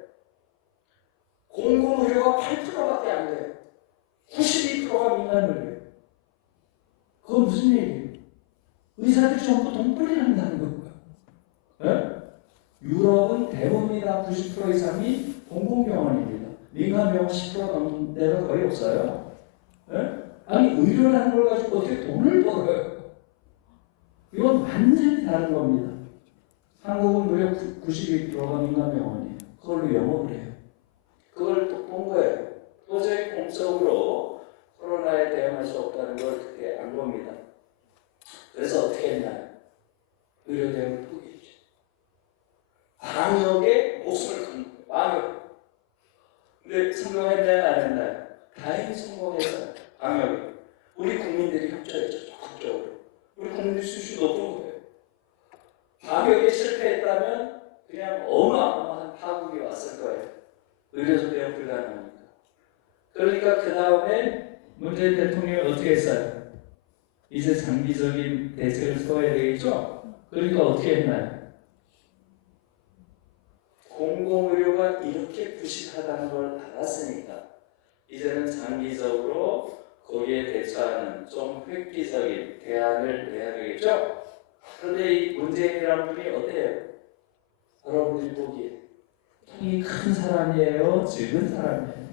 공공의료가 8%밖에 안 돼요. 92%가 민간의료예요. 그건 무슨 얘기예요? 의사들이 전부 돈벌이 한다는 거고요. 네? 유럽은 대부분이 다 90% 이상이 공공병원입니다. 민간병원 10% 넘는 데가 거의 없어요. 네? 아니 의료라는 걸 가지고 어떻게 돈을 벌어요? 이건 완전히 다른 겁니다. 한국은 무려 92%가 민간병원이에요. 그걸로 영업을 해요. 그걸 또 본 거예요. 도저히 공적으로 코로나에 대응할 수 없다는 걸 그때 안 봅니다. 그래서 어떻게 했나요? 의료 대응을 포기했죠. 방역에 목숨을 건 거예요. 방역. 근데 성공했나요? 안 했나요? 다행히 성공했어요. 방역에. 우리 국민들이 협조했죠. 적극적으로. 우리 국민들 수준이 높은 거예요. 방역에 실패했다면 그냥 어마어마한 파국이 왔을 거예요. 의료소 대응 불가능하니까. 그러니까 그 다음에 문재인 대통령이 어떻게 했어요? 이제 장기적인 대책을 세워야 되겠죠? 그러니까 어떻게 했나요? 공공의료가 이렇게 부실하다는 걸 알았으니까 이제는 장기적으로 거기에 대처하는 좀 획기적인 대안을 내야 되겠죠? 그런데 이 문재인이라는 분이 어때요? 여러분들이 보기에 통이 큰 사람이에요? 적은 사람이에요?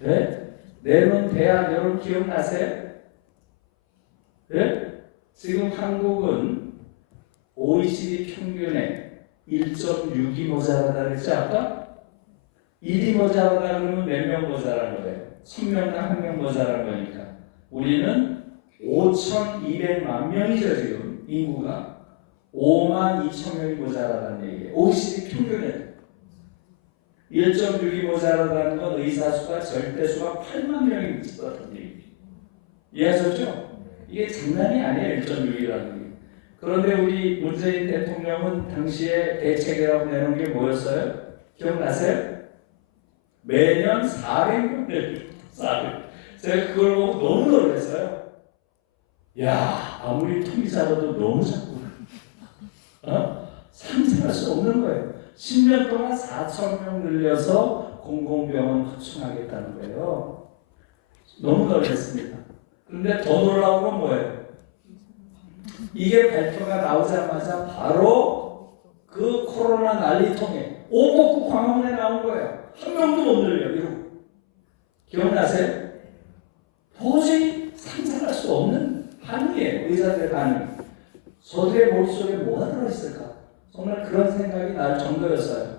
네? 내놓은 대안 여러분 기억나세요? 네? 지금 한국은 OECD 평균에 1.6이 모자라다 그랬죠 아까? 1이 모자라다 그러면 몇 명 모자란 거예요? 1000명당 1명 모자란 거니까 우리는 5200만 명이죠 지금 인구가 52,000명이 모자라다는 얘기예요. OECD 평균에 1.6이 모자라다는 건 의사 수가 절대수가 8만 명이 있었다는 얘기예요. 이해하셨죠? 이게 장난이 아니에요. 1.6이라는 게. 그런데 우리 문재인 대통령은 당시에 대책이라고 내놓은 게 뭐였어요? 기억나세요? 매년 400명을 400. 제가 그걸 보고 너무 놀랐어요. 야, 아무리 통이 작아도 너무 작구나. 상상할 수 없는 거예요. 10년 동안 4,000명 늘려서 공공병원 확충하겠다는 거예요. 너무 놀랐습니다. 그런데 더 놀라운 건 뭐예요? 이게 발표가 나오자마자 바로 그 코로나 난리통에 오복구 광화문에 나온 거예요. 한 명도 못 늘려. 이러고. 기억나세요? 도저히 상상할 수 없는 반응이에요. 의사들의 반응. 저들의 머릿속에 뭐가 들어있을까? 정말 그런 생각이 날 정도였어요.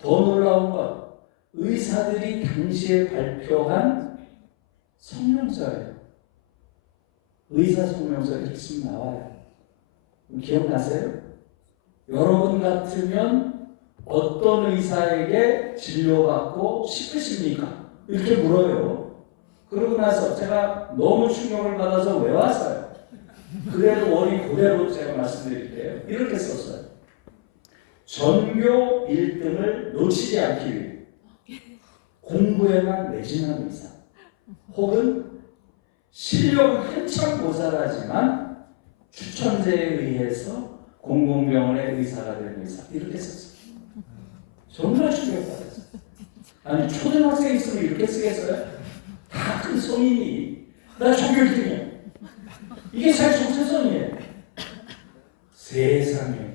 더 놀라운 건 의사들이 당시에 발표한 성명서예요. 의사 성명서 이렇게 쓰면 나와요. 기억나세요? 여러분 같으면 어떤 의사에게 진료받고 싶으십니까? 이렇게 물어요. 그러고 나서 제가 너무 충격을 받아서 외웠어요. 그대로 원인 그대로 제가 말씀드릴게요. 이렇게 썼어요. 전교 1등을 놓치지 않기 위해 공부에만 매진한 의사, 혹은 실력은 한참 모자라지만 추천제에 의해서 공공병원의 의사가 된 의사, 이렇게 썼어요. 정말 충격받았어요. 아니 초등학생 있으면 이렇게 쓰겠어요? 다 큰 성인이 나 전교 1등이야. 이게 사실 정체성이에요. 세상에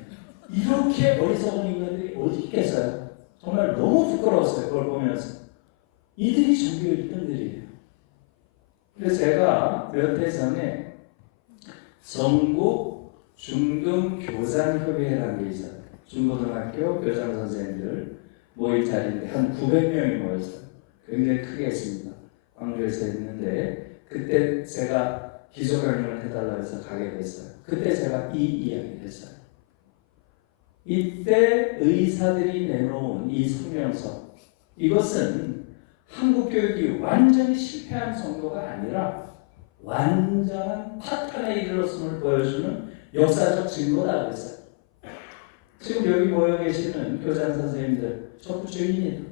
이렇게 어리석은 인간들이 어디 있겠어요? 정말 너무 부끄러웠어요. 그걸 보면서. 이들이 전교 1등들이에요. 그래서 제가 몇 해 전에 전국 중등교장협의회라는 게 있어요. 중고등학교 교장 선생님들 모일 자리인데 한 900명이 모였어요. 굉장히 크게 했습니다. 광주에서 했는데 그때 제가 기조강연을 해달라고 해서 가게 됐어요. 그때 제가 이 이야기를 했어요. 이때 의사들이 내놓은 이 성명서, 이것은 한국 교육이 완전히 실패한 정도가 아니라 완전한 파탄에 이르렀음을 보여주는 역사적 증거다 그랬어요. 지금 여기 모여 계시는 교장 선생님들 전부 죄인이다.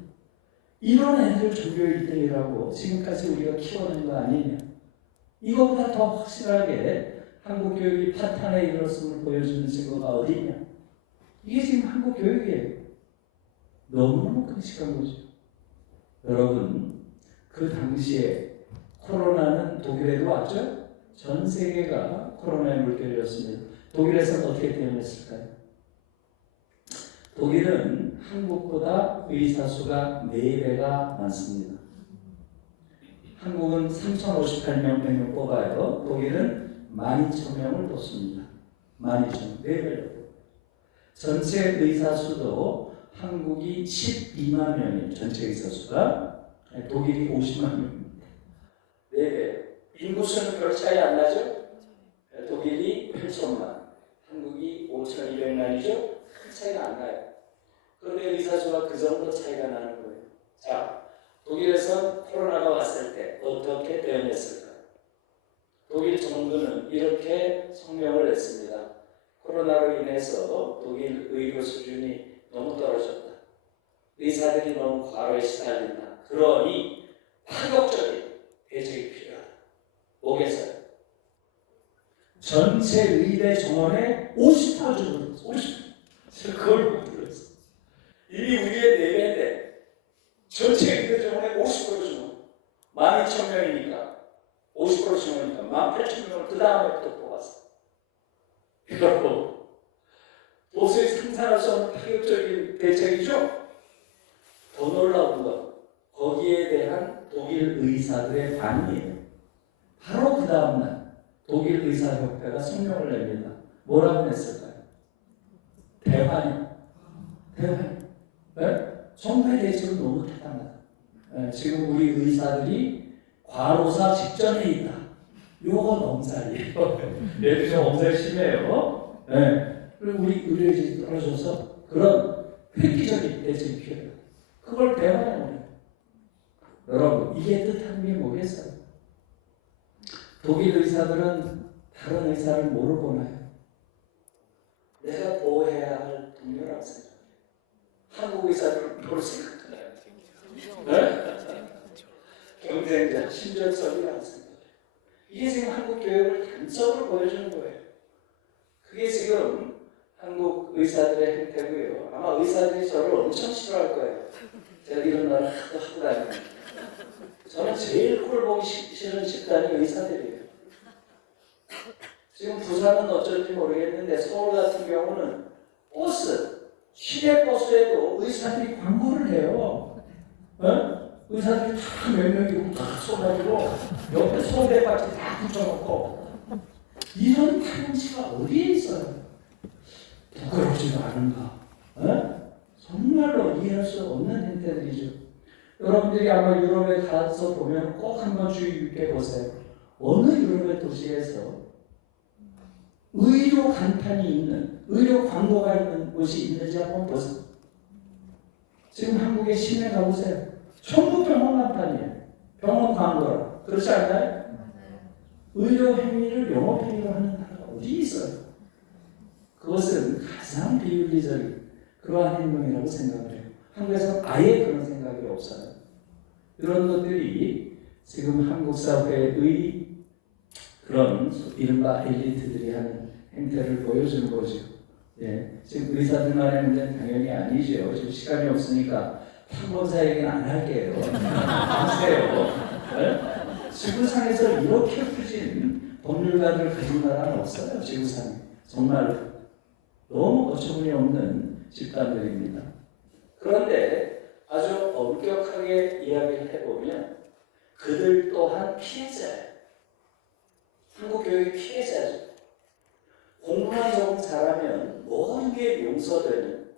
이런 애들 전교 1등이라고 지금까지 우리가 키워낸 거 아니냐. 이거보다 더 확실하게 한국 교육이 파탄에 이르렀음을 보여주는 증거가 어디 있냐. 이게 지금 한국 교육이에요. 너무너무 끔찍한 거죠. 여러분, 그 당시에 코로나는 독일에도 왔죠? 전 세계가 코로나에 물결이었습니다. 독일에서는 어떻게 대응했을까요? 독일은 한국보다 의사 수가 4배가 많습니다. 한국은 3,058명 뽑아요. 독일은 12,000명을 뽑습니다. 12,000명, 4배로. 전체 의사 수도 한국이 12만 명이에요. 전체 의사 수가. 독일이 50만 명입니다. 4배. 인구수는 별 차이 안 나죠? 독일이 8천만, 한국이 5,200만이죠? 큰 차이가 안 나요. 그런데 의사 수가 그 정도 차이가 나는 거예요. 자, 독일에서 코로나가 왔을 때 어떻게 대응했을까요? 독일 정부는 이렇게 성명을 냈습니다. 코로나로 인해서 독일 의료 수준이 너무 떨어졌다. 의사들이 너무 과로에 시달린다. 그러니 파격적인 대책이 필요하다. 뭐겠어요? 전체 의대 정원의 50% 정도, 50%. 제가 그걸 못 들었어요. 이미 우리의 4배인데 전체 의대 정원의 50% 정원. 12,000명이니까 50% 정원이니까 18,000명을 그 다음에 또 뽑았어요. 여러분, 도저히 상상할 수 없는 파격적인 대책이죠? 더 놀라운 건 거기에 대한 독일 의사들의 반응이에요. 바로 그 다음날 독일 의사협회가 성명을 냅니다. 뭐라고 냈을까요? 대환영. 대환영. 네? 정부의 대책은 너무 타당하다. 네, 지금 우리 의사들이 과로사 직전에 있다. 요건 엄살이에요. 얘도 좀 엄살 심해요. 네. 그리고 우리 의료진이 떨어져서 그런 획기적인 대책이 필요해요. 그걸 대환영을. 여러분, 이게 뜻하는 게 뭐겠어요? 독일 의사들은 다른 의사를 뭐로 보나요? 내가 보호해야 할 동료라고 생각해요. 한국 의사들은 볼 생각도 해요. 네? 경쟁자, 신전설이라고 생각해요. 이게 지금 한국 교육을 단적으로 보여주는 거예요. 그게 지금 한국 의사들의 행태고요. 아마 의사들이 저를 엄청 싫어할 거예요. 제가 이런 말을 하고 다니는. 저는 제일 꼴 보기 싫은 집단이 의사들이에요. 지금 부산은 어쩐지 모르겠는데 서울 같은 경우는 버스, 시내버스에도 의사들이 광고를 해요. 어? 의사들이 다 몇 명이고 다 써가지고 옆에 소대까지 다 붙여놓고 이런 타임지가 어디에 있어요? 부끄럽지가 않은가? 어? 정말로 이해할 수 없는 행태들이죠. 여러분들이 아마 유럽에 가서 보면 꼭 한번 주의 깊게 보세요. 어느 유럽의 도시에서 의료 간판이 있는, 의료 광고가 있는 곳이 있는지 한번 보세요. 지금 한국의 시내 가보세요. 전부 병원 간판이에요. 병원 광고라. 그렇지 않나요? 의료 행위를 영업 행위로 하는 나라가 어디 있어요? 그것은 가장 비윤리적인 그러한 행동이라고 생각을 해요. 한국에서는 아예 그런 생각이 없어요. 이런 것들이 지금 한국 사회의 그런 이른바 엘리트들이 하는 행태를 보여주는 거죠. 예, 지금 의사들만의 문제는 당연히 아니죠. 지금 시간이 없으니까 판검사 얘기는 안 할게요. 보세요. 네? 지구상에서 이렇게 후진 법률가들을 가진 나라는 없어요. 지구상에. 정말 너무 어처구니 없는 집단들입니다. 그런데 아주 엄격하게 이야기를 해보면 그들 또한 피해자예요. 한국 교육의 피해자죠. 공부만 조금 잘하면 모든 게 용서되는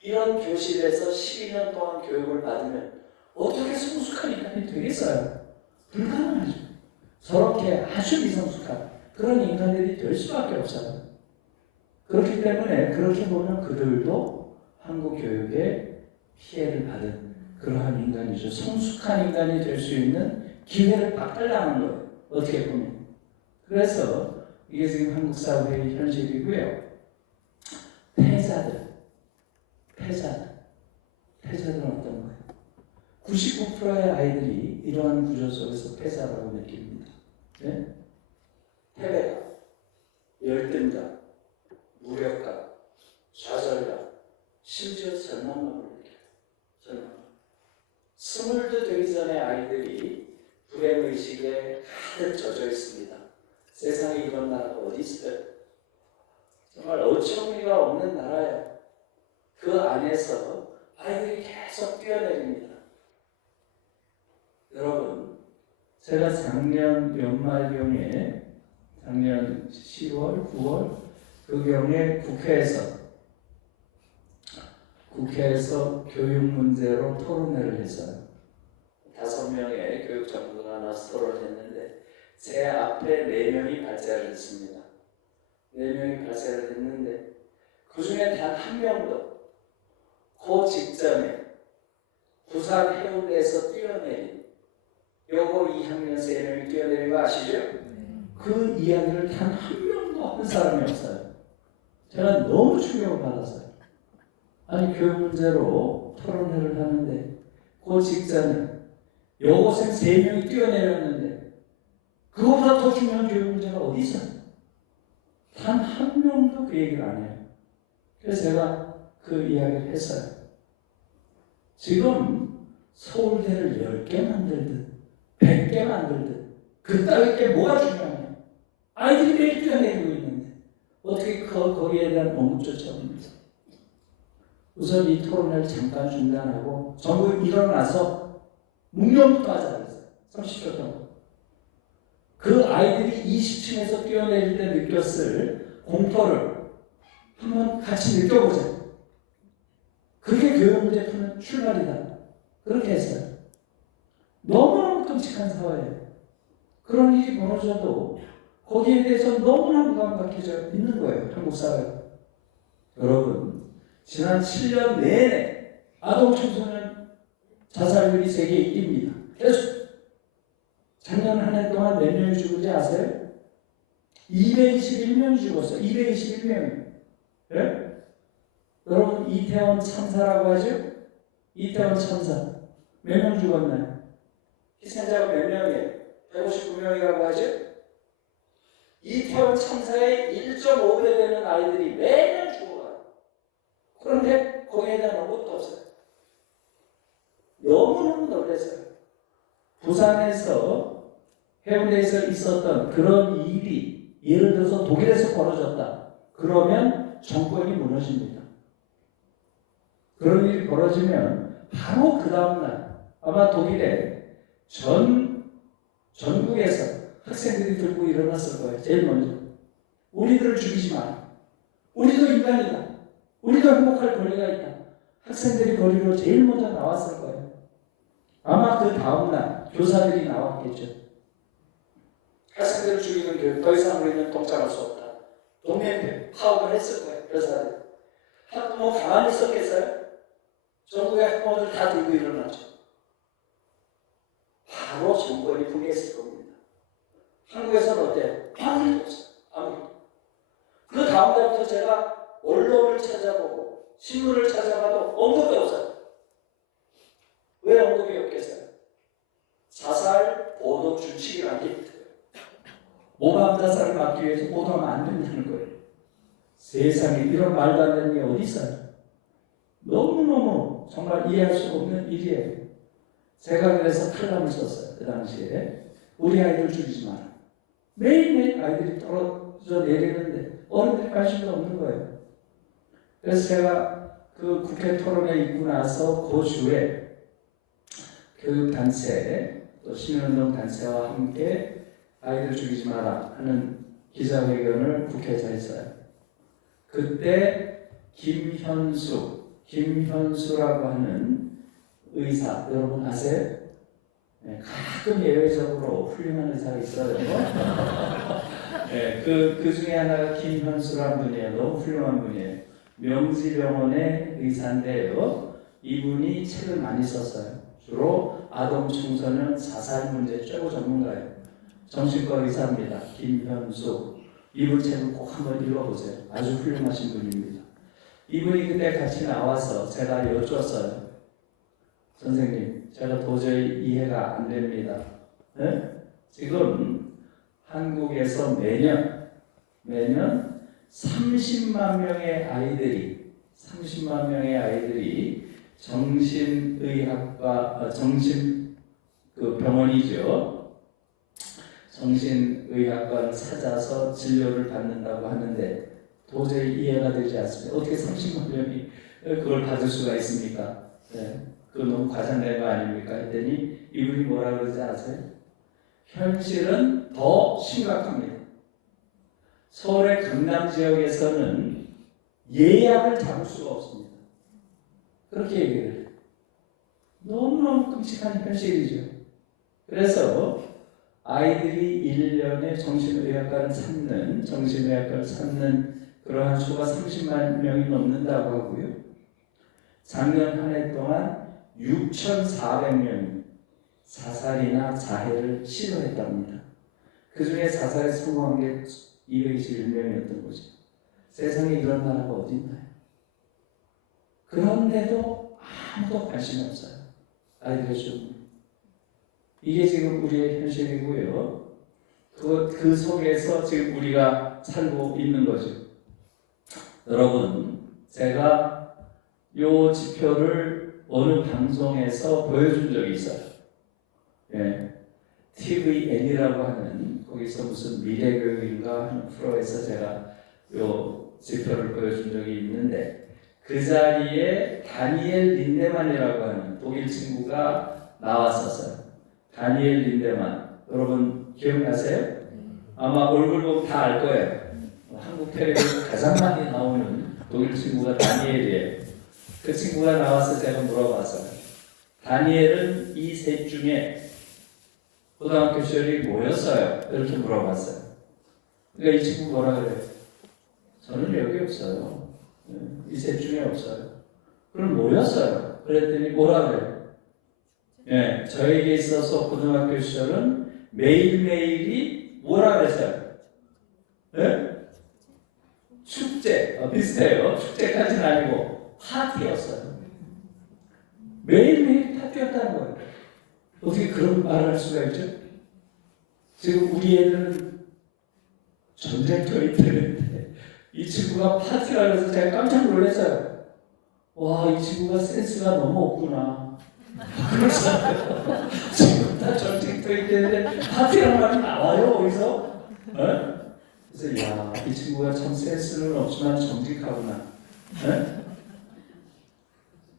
이런 교실에서 12년 동안 교육을 받으면 어떻게 성숙한 인간이 되겠어요? 불가능하죠. 저렇게 아주 미성숙한 그런 인간들이 될 수밖에 없어요. 그렇기 때문에 그렇게 보면 그들도 한국 교육에 피해를 받은 그러한 인간이죠. 성숙한 인간이 될 수 있는 기회를 박탈당한 거예요. 어떻게 보면. 그래서 이게 지금 한국 사회의 현실이고요. 패자들은 어떤 거예요? 99%의 아이들이 이러한 구조 속에서 패자라고 느낍니다. 네? 패배감, 열등감, 무력감, 좌절감, 심지어 절망감을 느껴요. 절망감. 20도 되기 전에 아이들이 불행의식에 가득 젖어 있습니다. 세상에 이런 나라가 어디 있어요? 정말 어처구니가 없는 나라예요. 그 안에서 아이들이 계속 뛰어내립니다. 여러분, 제가 작년 연말경에 작년 10월, 9월 그경에 국회에서 교육 문제로 토론회를 했어요. 5명의 교육 전문가가 나와서 토론했는데 제 앞에 4명이 발제를 했습니다. 4명이 발제를 했는데 그 중에 단 한 명도 그 직전에 부산 해운대에서 뛰어내린 요거 2학년 3명이 뛰어내린 거 아시죠? 그 이야기를 단 한 명도 한 사람이 없어요. 제가 너무 충격을 받았어요. 아니 교육 문제로 토론회를 하는데 그 직전에 여고생 3명이 뛰어내렸는데 그거보다 더 중요한 교육 문제가 어디 있어요? 단 한 명도 그 얘기를 안 해요. 그래서 제가 그 이야기를 했어요. 지금 서울대를 10개 만들든 100개 만들든 그따위 게 뭐가 중요하냐? 아이들이 매일 뛰어내리고 있는데 어떻게 거기에 대한 언급조차 없는지. 우선 이 토론회를 잠깐 중단하고 전부 일어나서 묵념부터 하자 그랬어요. 30초 동안. 그 아이들이 20층에서 뛰어내릴 때 느꼈을 공포를 한번 같이 느껴보자. 그게 교육 문제 푸는 출발이다. 그렇게 했어요. 너무너무 끔찍한 사회예요. 그런 일이 벌어져도 거기에 대해서 너무나 무감각해져 있는 거예요. 한국 사회. 여러분, 지난 7년 내내 아동 청소년 자살률이 세계 1위입니다. 계속. 작년 한 해 동안 몇 명이 죽은지 아세요? 221명이 죽었어요. 221명이. 네? 여러분 이태원 참사라고 하죠? 이태원 참사. 몇 명 죽었나요? 희생자가 몇 명이에요? 159명이라고 하죠? 이태원 참사의 1.5배 되는 아이들이 매년 죽어가요. 그런데 거기에 대한 언급도 없어요. 너무너무 놀랐어요. 부산에서 해운대에서 있었던 그런 일이 예를 들어서 독일에서 벌어졌다. 그러면 정권이 무너집니다. 그런 일이 벌어지면 바로 그 다음날 아마 독일에 전국에서 학생들이 들고 일어났을 거예요. 제일 먼저. 우리들을 죽이지 마. 우리도 인간이다. 우리도 행복할 권리가 있다. 학생들이 거리로 제일 먼저 나왔을 거예요. 아마 그 다음날 교사들이 나왔겠죠. 학생들을 죽이는 교육 더 이상 우리는 동참할 수 없다. 동맹대 파업을 했을 거예요. 교사들. 학부모 가만히 있었겠어요? 전국의 학부모들 다 들고 일어나죠. 바로 정권이 붕괴했을 겁니다. 한국에서는 어때요? 아무 일도 없어요. 아무 일도. 그 다음날부터 제가 언론을 찾아보고 신문을 찾아봐도 언급이 없어요. 왜 언급이 없겠어요? 자살 보도 준칙이라는 게 있어요. 모방 자살을 막기 위해서 보도하면 안 된다는 거예요. 세상에 이런 말도 안 되는 게 어디 있어요? 너무너무 정말 이해할 수 없는 일이에요. 제가 그래서 칼럼을 썼어요. 그 당시에. 우리 아이들 죽이지 마라. 매일매일 아이들이 떨어져 내리는데 어른들이 관심도 없는 거예요. 그래서 제가 그 국회 토론회 있고 나서 그 주에 교육단체 또 시민운동 단체와 함께 아이들 죽이지 마라 하는 기자회견을 국회에서 했어요. 그때 김현수라고 하는 의사 여러분 아세요? 네, 가끔 예외적으로 훌륭한 의사가 있어요. 네, 그 중에 하나가 김현수라는 분이에요. 너무 훌륭한 분이에요. 명지병원의 의사인데요. 이분이 책을 많이 썼어요. 주로 아동 청소년 자살 문제 최고 전문가예요. 정신과 의사입니다. 김현수. 이분 책을 꼭 한번 읽어보세요. 아주 훌륭하신 분입니다. 이분이 그때 같이 나와서 제가 여쭈었어요. 선생님, 제가 도저히 이해가 안 됩니다. 네? 지금 한국에서 매년 30만 명의 아이들이 정신의학과 병원이죠. 정신의학과를 찾아서 진료를 받는다고 하는데 도저히 이해가 되지 않습니다. 어떻게 30만 명이 그걸 받을 수가 있습니까? 네. 그건 너무 과장된 거 아닙니까? 했더니 이분이 뭐라 그러지 아세요? 현실은 더 심각합니다. 서울의 강남 지역에서는 예약을 잡을 수가 없습니다. 그렇게 얘기를 해요. 너무너무 끔찍한 현실이죠. 그래서 아이들이 1년에 정신의학과를 찾는 그러한 수가 30만 명이 넘는다고 하고요. 작년 한 해 동안 6,400명이 자살이나 자해를 시도했답니다. 그 중에 자살에 성공한 게 221명이었던 거죠. 세상에 이런 나라가 어디 있나요? 그런데도 아무도 관심이 없어요. 아이들 죽음. 이게 지금 우리의 현실이고요. 그 속에서 지금 우리가 살고 있는 거죠. 여러분, 제가 이 지표를 어느 방송에서 보여준 적이 있어요. 예. TVN이라고 하는 거기서 무슨 미래교육인가 하는 프로에서 제가 이 지표를 보여준 적이 있는데 그 자리에 다니엘 린데만이라고 하는 독일 친구가 나왔었어요. 다니엘 린데만. 여러분 기억나세요? 아마 얼굴 보면 다 알 거예요. 한국 텔레비전 가장 많이 나오는 독일 친구가 다니엘이에요. 그 친구가 나와서 제가 물어봤어요. 다니엘은 이 셋 중에 고등학교 시절이 뭐였어요? 이렇게 물어봤어요. 그러니까 이 친구 뭐라 그래요? 저는 여기 없어요. 이 셋 중에 없어요. 그럼 뭐였어요? 그랬더니 뭐라 그래요? 예, 저에게 있어서 고등학교 시절은 매일매일이 뭐라 그랬어요? 예? 축제, 비슷해요. 축제까지는 아니고 파티였어요. 매일매일 파티였다는 거예요. 어떻게 그런 말을 할 수가 있죠? 지금 우리 애들은 전쟁터에 되는데 이 친구가 파티라 그래서 제가 깜짝 놀랐어요. 와, 이 친구가 센스가 너무 없구나. 그래서 지금 다 전쟁터에 되는데 파티라는 말이 나와요, 어디서? 그래서 야, 이 친구가 참 센스는 없지만 정직하구나.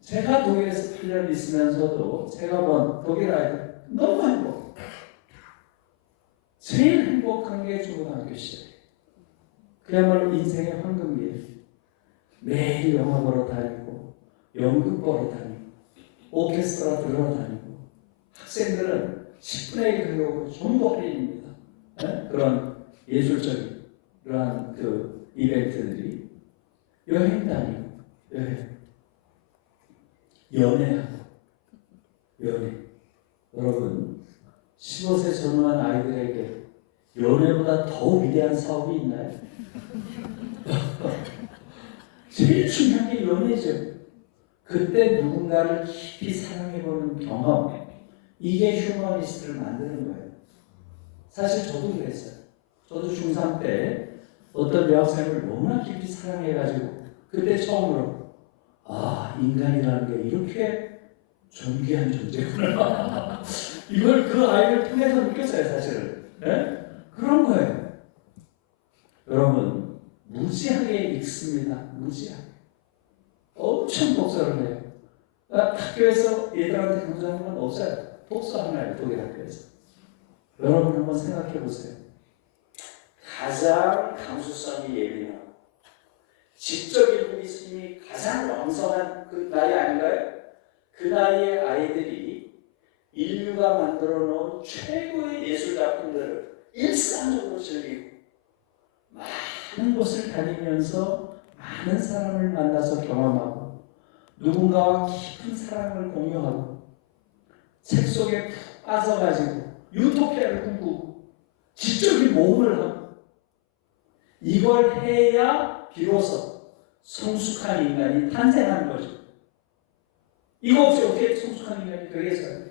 제가 독일에서 8년 있으면서도 제가 본 독일 아이들 너무 행복해요. 제일 행복한 게 중고등학교 시절이에요. 그야말로 인생의 황금기예요. 매일 영화 보러 다니고 연극 보러 다니고 오케스트라 들으러 다니고 학생들은 10분의 1 가격으로 전부 할인입니다. 네? 그런 예술적인 그러한 그 이벤트들이 여행 다니고 연애하고 연애. 여러분 15세 전후한 아이들에게 연애보다 더 위대한 사업이 있나요? 제일 중요한 게 연애죠. 그때 누군가를 깊이 사랑해보는 경험, 이게 휴머니스트를 만드는 거예요. 사실 저도 그랬어요. 저도 중3 때 어떤 여학생을 너무나 깊이 사랑해가지고 그때 처음으로 인간이라는 게 이렇게 존귀한 존재구나. 이걸 그 아이를 통해서 느꼈어요, 사실은. 네? 그런 거예요. 여러분, 무지하게 읽습니다. 무지하게. 엄청 독서를 해요. 학교에서 얘들한테 강조하는 건 없어요. 독서 하나예요, 독일 학교에서. 여러분 한번 생각해 보세요. 가장 감수성이 예민하고 지적 인문이 가장 왕성한 그 나이 아닌가요? 그 나이의 아이들이 인류가 만들어 놓은 최고의 예술 작품들을 일상적으로 즐기고 많은 곳을 다니면서 많은 사람을 만나서 경험하고 누군가와 깊은 사랑을 공유하고 책 속에 푹 빠져가지고 유토피아를 꿈꾸고 지적인 모험을 하고 이걸 해야 비로소 성숙한 인간이 탄생하는 거죠. 이거 없이 어떻게 성숙한 인간이 되겠어요?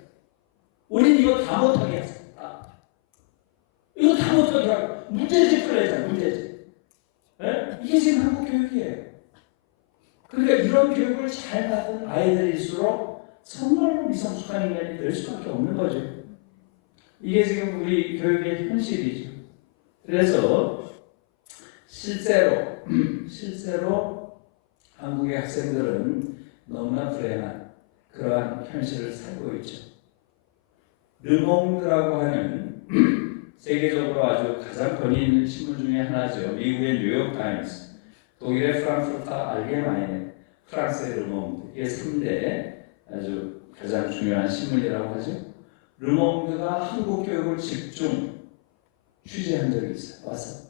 우린 이거 다 못하게 했습니다. 이거 다 못하게 하고 문제집 풀어야죠. 문제집. 네? 이게 지금 한국 교육이에요. 그러니까 이런 교육을 잘 받은 아이들일수록 정말로 미성숙한 인간이 될 수밖에 없는 거죠. 이게 지금 우리 교육의 현실이죠. 그래서 실제로 한국의 학생들은 너무나 불행한 그러한 현실을 살고 있죠. 르몽드라고 하는 세계적으로 아주 가장 권위 있는 신문 중에 하나죠. 미국의 뉴욕타임스, 독일의 프랑크푸르트 알게마이네, 프랑스의 르몽드. 이게 3대 아주 가장 중요한 신문이라고 하죠. 르몽드가 한국 교육을 집중 취재한 적이 있어요. 와서.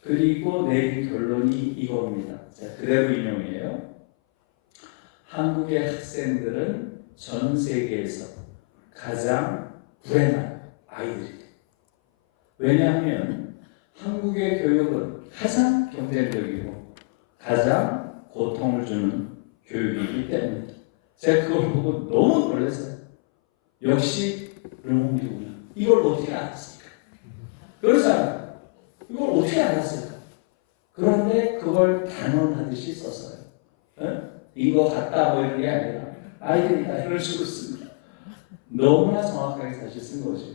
그리고 내린 결론이 이겁니다. 자, 그대로 인용해요. 한국의 학생들은 전 세계에서 가장 불행한 아이들이다. 왜냐하면 한국의 교육은 가장 경쟁적이고 가장 고통을 주는 교육이기 때문이다. 제가 그걸 보고 너무 놀랐어요. 역시 르몽드구나. 이걸 어떻게 알았을까? 그렇잖아요. 이걸 어떻게 알았을까? 그런데 그걸 단언하듯이 썼어요. 인것 같다 뭐 이런 게 아니라 아이들이 다 이런 식으로 씁니다. 너무나 정확하게 사실 쓴 거죠.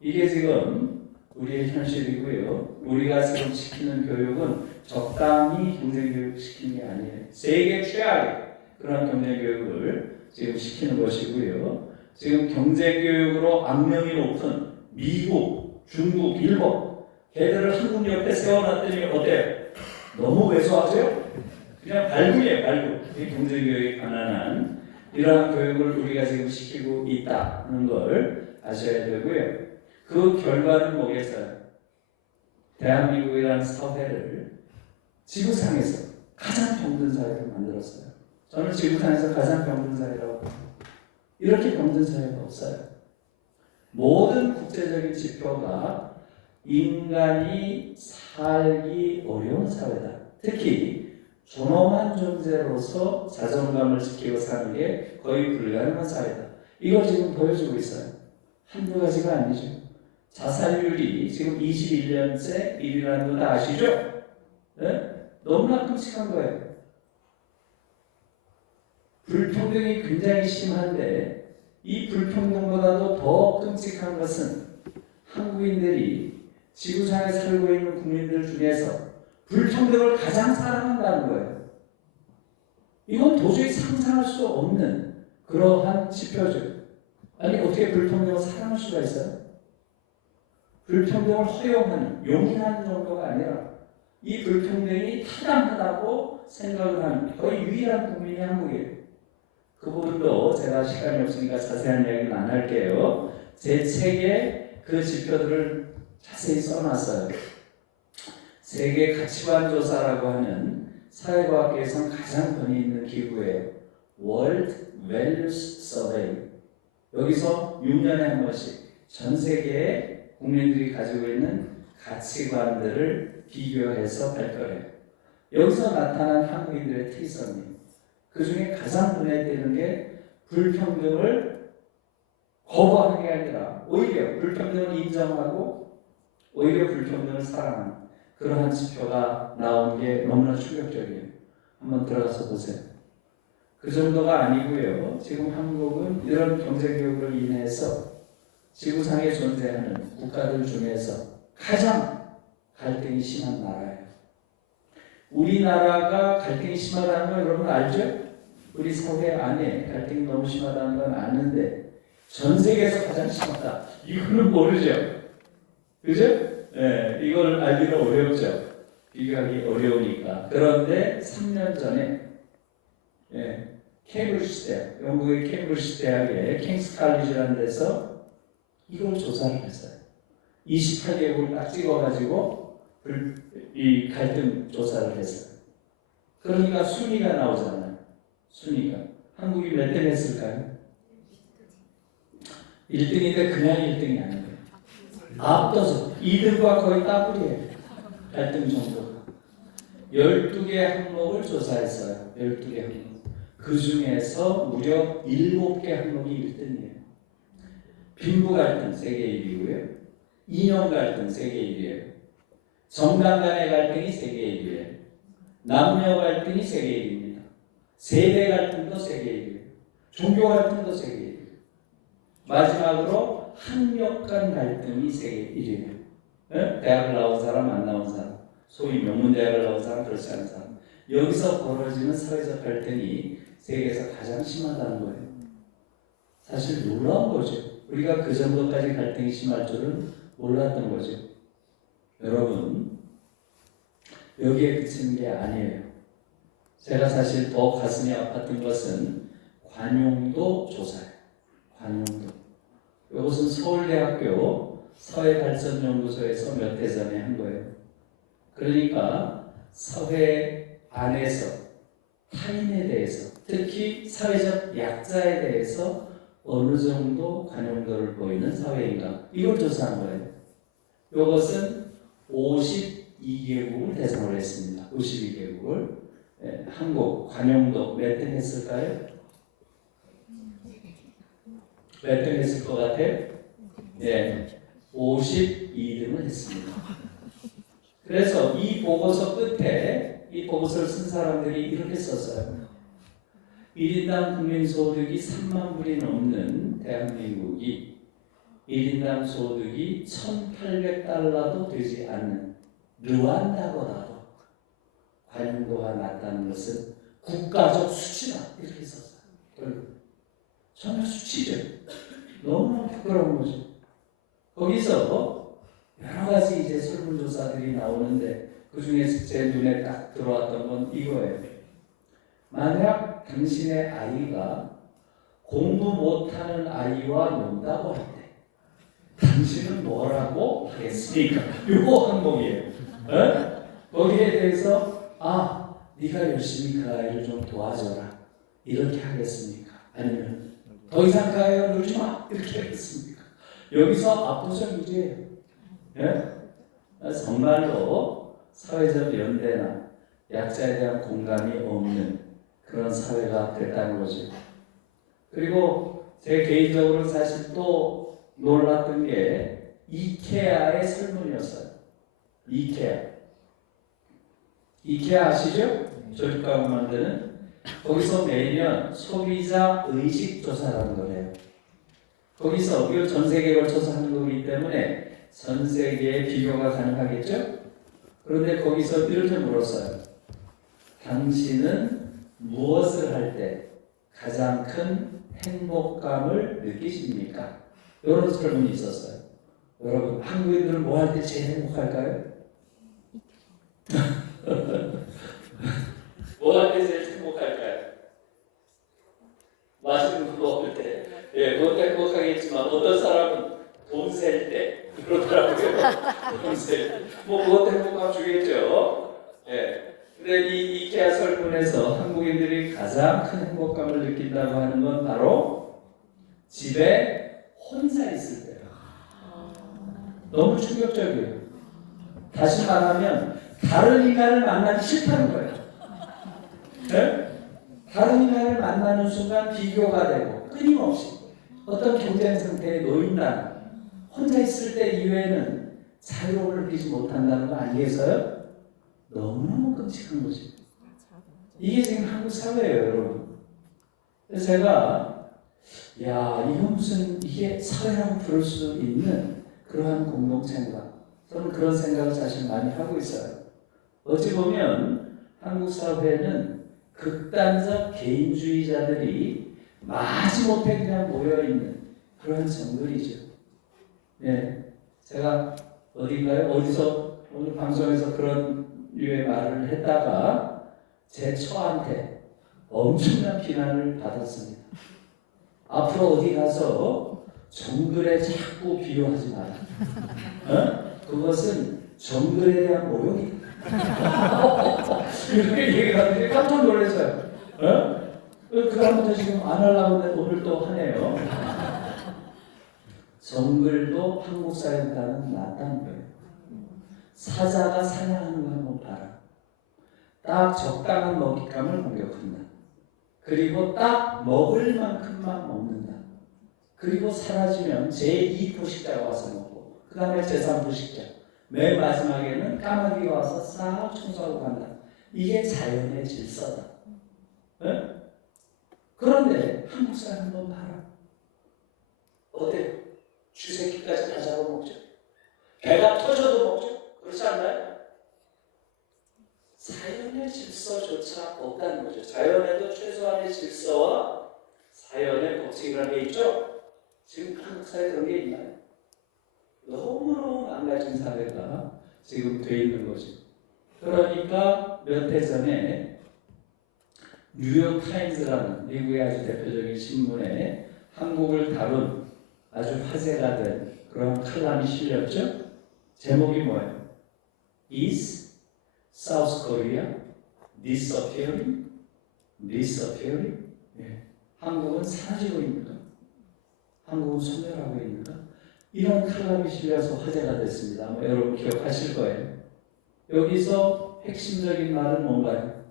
이게 지금 우리의 현실이고요. 우리가 지금 시키는 교육은 적당히 경쟁교육 시키는 게 아니에요. 세계 최악의 그런 경쟁교육을 지금 시키는 것이고요. 지금 경쟁교육으로 악명이 높은 미국, 중국, 일본 걔들을 한국 옆에 세워놨더니 어때요? 너무 왜소하죠? 그냥 발굴이에요, 발굴. 이 경쟁교육에 가난한 이러한 교육을 우리가 지금 시키고 있다는 걸 아셔야 되고요. 그 결과는 뭐겠어요? 대한민국이라는 사회를 지구상에서 가장 병든 사회로 만들었어요. 저는 지구상에서 가장 병든 사회라고 봅니다. 이렇게 병든 사회가 없어요. 모든 국제적인 지표가 인간이 살기 어려운 사회다. 특히 존엄한 존재로서 자존감을 지키고 사는 게 거의 불가능한 사회다. 이걸 지금 보여주고 있어요. 한두 가지가 아니죠. 자살률이 지금 21년째 1위라는 거 다 아시죠? 네? 너무나 끔찍한 거예요. 불평등이 굉장히 심한데 이 불평등보다도 더 끔찍한 것은 한국인들이 지구상에 살고 있는 국민들 중에서 불평등을 가장 사랑한다는 거예요. 이건 도저히 상상할 수 없는 그러한 지표죠. 아니 어떻게 불평등을 사랑할 수가 있어요? 불평등을 허용하는, 용인하는 정도가 아니라 이 불평등이 타당하다고 생각을 하는 거의 유일한 국민이 한국이에요. 그 부분도 제가 시간이 없으니까 자세한 이야기는 안 할게요. 제 책에 그 지표들을 자세히 써놨어요. 세계 가치관 조사라고 하는 사회과학계에서는 가장 권위 있는 기구예요. World Values Survey. 여기서 6년에 한 번씩 전 세계의 국민들이 가지고 있는 가치관들을 비교해서 발표해요. 여기서 나타난 한국인들의 특이성이 그 중에 가장 눈에 띄는 게 불평등을 거부하는 게 아니라 오히려 불평등을 인정하고 오히려 불평등을 사랑하는 그러한 지표가 나온 게 너무나 충격적이에요. 한번 들어가서 보세요. 그 정도가 아니고요. 지금 한국은 이런 경제교육으로 인해서 지구상에 존재하는 국가들 중에서 가장 갈등이 심한 나라예요. 우리나라가 갈등이 심하다는 건 여러분 알죠? 우리 사회 안에 갈등이 너무 심하다는 건 아는데 전 세계에서 가장 심하다. 이거는 모르죠. 그죠? 네, 이걸 알기는 어렵죠. 비교하기 어려우니까. 그런데 3년 전에 케임브리지 대학, 영국의 케임브리지 대학의 킹스 칼리지라는 데서 이걸 조사를 했어요. 28개국을 딱 찍어가지고 이 갈등 조사를 했어요. 그러니까 순위가 나오잖아요. 순위가. 한국이 몇 등 했을까요? 1등인데 그냥 1등이 아니에요. 압도적. 2등과 거의 따블이에요. 갈등 정도가. 12개 항목을 조사했어요. 12개 항목. 그 중에서 무려 7개 항목이 1등이에요. 빈부 갈등 세계 1위고요. 이념 갈등 세계 1위예요. 정당 간의 갈등이 세계 1위예요. 남녀 갈등이 세계 1위입니다. 세대 갈등도 세계 1위예요. 종교 갈등도 세계 1위예요. 마지막으로 학력 간 갈등이 세계 1위예요. 네? 대학을 나온 사람, 안 나온 사람, 소위 명문대학을 나온 사람, 그렇지 않은 사람. 여기서 벌어지는 사회적 갈등이 세계에서 가장 심하다는 거예요. 사실 놀라운 거죠. 우리가 그 정도까지 갈등이 심할 줄은 몰랐던 거죠. 여러분, 여기에 그치는 게 아니에요. 제가 사실 더 가슴이 아팠던 것은 관용도 조사예요. 관용도. 이것은 서울대학교 사회발전연구소에서 몇 해 전에 한 거예요. 그러니까 사회 안에서 타인에 대해서, 특히 사회적 약자에 대해서 어느 정도 관용도를 보이는 사회인가, 이걸 조사한 거예요. 이것은 52개국을 대상으로 했습니다. 52개국을. 한국 관용도 몇 등 했을까요? 몇 등 했을 것 같아요? 52등을 했습니다. 그래서 이 보고서 끝에 이 보고서를 쓴 사람들이 이렇게 썼어요. 1인당 국민소득이 3만 불이 넘는 대한민국이 1인당 소득이 1,800달러도 되지 않는 르완다보다도 관용도가 낮다는 것은 국가적 수치다, 이렇게 썼어요. 정말 수치죠. 너무너무 부끄러운 거죠. 거기서 여러 가지 이제 설문조사들이 나오는데 그 중에서 제 눈에 딱 들어왔던 건 이거예요. 만약 당신의 아이가 공부 못하는 아이와 논다고 할 때 당신은 뭐라고 하겠습니까? 이거 항목이에요. 거기에 대해서 네가 열심히 그 아이를 좀 도와줘라, 이렇게 하겠습니까? 아니면 더 이상 그 아이와 놀지 마, 이렇게 하겠습니까? 여기서 압도적이지. 정말로 사회적 연대나 약자에 대한 공감이 없는 그런 사회가 됐다는 거죠. 그리고 제 개인적으로 사실 또 놀랐던 게 이케아의 설문이었어요. 이케아 아시죠? 조립가구 만드는. 거기서 매년 소비자 의식 조사라는 걸 해요. 거기서 이걸 전 세계에 걸쳐서 하는 거기 때문에 전 세계에 비교가 가능하겠죠? 그런데 거기서 이렇게 물었어요. 당신은 무엇을 할 때 가장 큰 행복감을 느끼십니까? 이런 설문이 있었어요. 여러분, 한국인들은 뭐 할 때 제일 행복할까요? 뭐 할 때 제일 행복할까요? 주겠죠. 예. 근데 이 이케아 설문에서 한국인들이 가장 큰 행복감을 느낀다고 하는 건 바로 집에 혼자 있을 때예요. 너무 충격적이에요. 다시 말하면 다른 인간을 만나기 싫다는 거예요. 네? 다른 인간을 만나는 순간 비교가 되고 끊임없이 어떤 경쟁 상태에 놓인다는, 혼자 있을 때 이외에는 자유로움을 느끼지 못한다는 거 아니겠어요? 너무너무 끔찍한 거지. 이게 지금 한국 사회예요, 여러분. 그래서 제가 이건 무슨 이게 사회라고 부를 수 있는 그러한 공동체인가? 저는 그런 생각을 사실 많이 하고 있어요. 어찌 보면 한국 사회는 극단적 개인주의자들이 마지못해 그냥 모여있는 그런 정글이죠. 예, 제가 어디서 오늘 방송에서 그런 류의 말을 했다가 제 처한테 엄청난 비난을 받았습니다. 앞으로 어디 가서 정글에 자꾸 비유하지 마라. 그것은 정글에 대한 모욕이다. 이렇게 얘기하는데 깜짝 놀랐어요. 그 다음부터 지금 안 하려고 했는데 오늘 또 하네요. 정글도 한국 사회보다는 낫다는 거예요. 사자가 사냥하는 거 한번 봐라. 딱 적당한 먹잇감을 공격한다. 그리고 딱 먹을 만큼만 먹는다. 그리고 사라지면 제2포식자가 와서 먹고 그 다음에 제3포식자, 맨 마지막에는 까마귀가 와서 싹 청소하고 간다. 이게 자연의 질서다. 네? 그런데 한국 사람 한번 봐라. 어때요? 쥐새끼까지 다 잡아먹죠. 배가 터져도 먹죠. 그렇지 않나요? 자연의 질서조차 없다는 거죠. 자연에도 최소한의 질서와 자연의 법칙이라는 게 있죠. 지금 한국 사회에 그런 게 있나요? 너무너무 망가진 사회가 지금 돼 있는 거죠. 그러니까 몇 해 전에 뉴욕타임즈라는 미국의 아주 대표적인 신문에 한국을 다룬 아주 화제가 된 그런 칼럼이 실렸죠. 제목이 뭐예요? Is South Korea disappearing? disappearing? 예. 한국은 사라지고 있는가? 한국은 소멸하고 있는가? 이런 칼럼이 실려서 화제가 됐습니다. 아마 여러분 기억하실 거예요. 여기서 핵심적인 말은 뭔가요?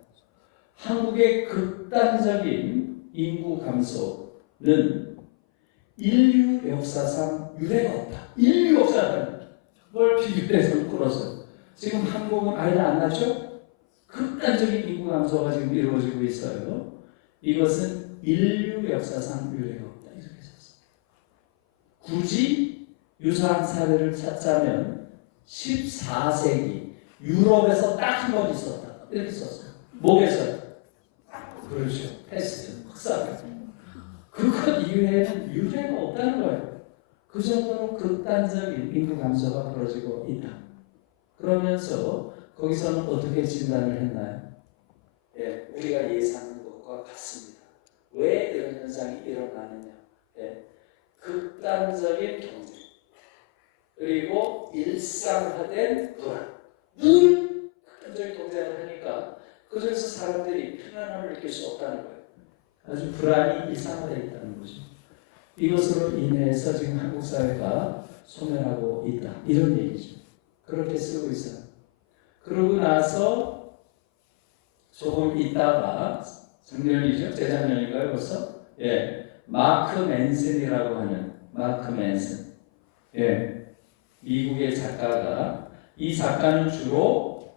한국의 극단적인 인구 감소는 인류 역사상 유례가 없다. 인류 역사상 뭘 비교해서 끌어서 지금 한국은 아예 안 났죠? 극단적인 인구 감소가 지금 이루어지고 있어요. 이것은 인류 역사상 유례가 없다. 이렇게 썼어요. 굳이 유사한 사례를 찾자면 14세기 유럽에서 딱 한 번 있었다. 이렇게 썼어요. 뭐겠어요? 그렇죠. 패스트, 흑사병. 그것 이외에는 유례가 없다는 거예요. 그 정도로 극단적인 인구 감소가 벌어지고 있다. 그러면서 거기서는 어떻게 진단을 했나요? 예, 우리가 예상한 것과 같습니다. 왜 이런 현상이 일어나느냐? 예, 극단적인 경제 그리고 일상화된 불안. 늘 극단적인 경쟁을 하니까 그중에서 사람들이 편안함을 느낄 수 없다는 거예요. 아주 불안이 일상화되어 있다는 거죠. 이것으로 인해서 지금 한국 사회가 소멸하고 있다. 이런 얘기죠. 그렇게 쓰고 있어요. 그러고 나서 조금 있다가 작년이죠? 재작년인가요 벌써? 예, 마크 맨슨이라고 하는 마크 맨슨. 예, 미국의 작가가 이 작가는 주로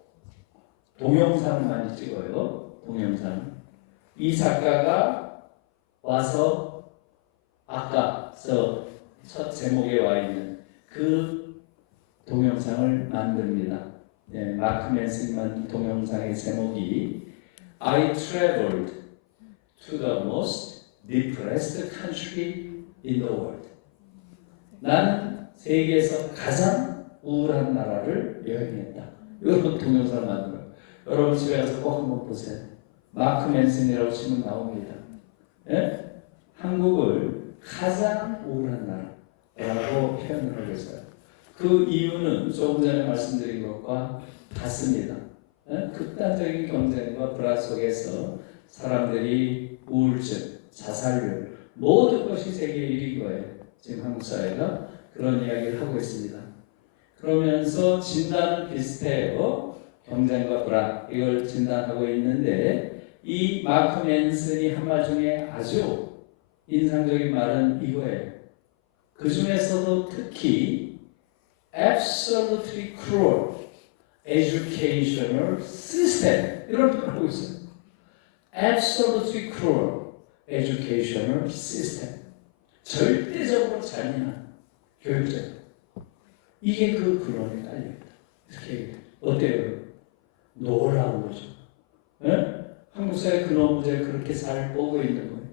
동영상을 많이 찍어요. 동영상. 이 작가가 와서 아까 첫 제목에 와 있는 그 동영상을 만듭니다. 예, 마크 맨슨만 동영상의 제목이 I traveled to the most depressed country in the world. 나는 세계에서 가장 우울한 나라를 여행했다. 이런 동영상을 만들어요. 여러분 집에 가서 꼭 한번 보세요. 마크 맨슨이라고 치면 나옵니다. 예? 한국을 가장 우울한 나라라고 표현을 하고 있어요. 그 이유는 조금 전에 말씀드린 것과 같습니다. 극단적인 경쟁과 불화 속에서 사람들이 우울증, 자살률 모든 것이 세계 1위인 거예요. 지금 한국 사회가 그런 이야기를 하고 있습니다. 그러면서 진단은 비슷해요. 경쟁과 불화 이걸 진단하고 있는데 이 마크 맨슨이 한 말 중에 아주 인상적인 말은 이거예요. 그 중에서도 특히 absolutely cruel educational system 이런 표현을 하고 있어요. absolutely cruel educational system 절대적으로 잔인한 교육제 이게 그 근원에 깔려있다. 이렇게 어때요? 놀라운 거죠. 네? 한국 사회 근원 문제 그렇게 잘 보고 있는 거예요.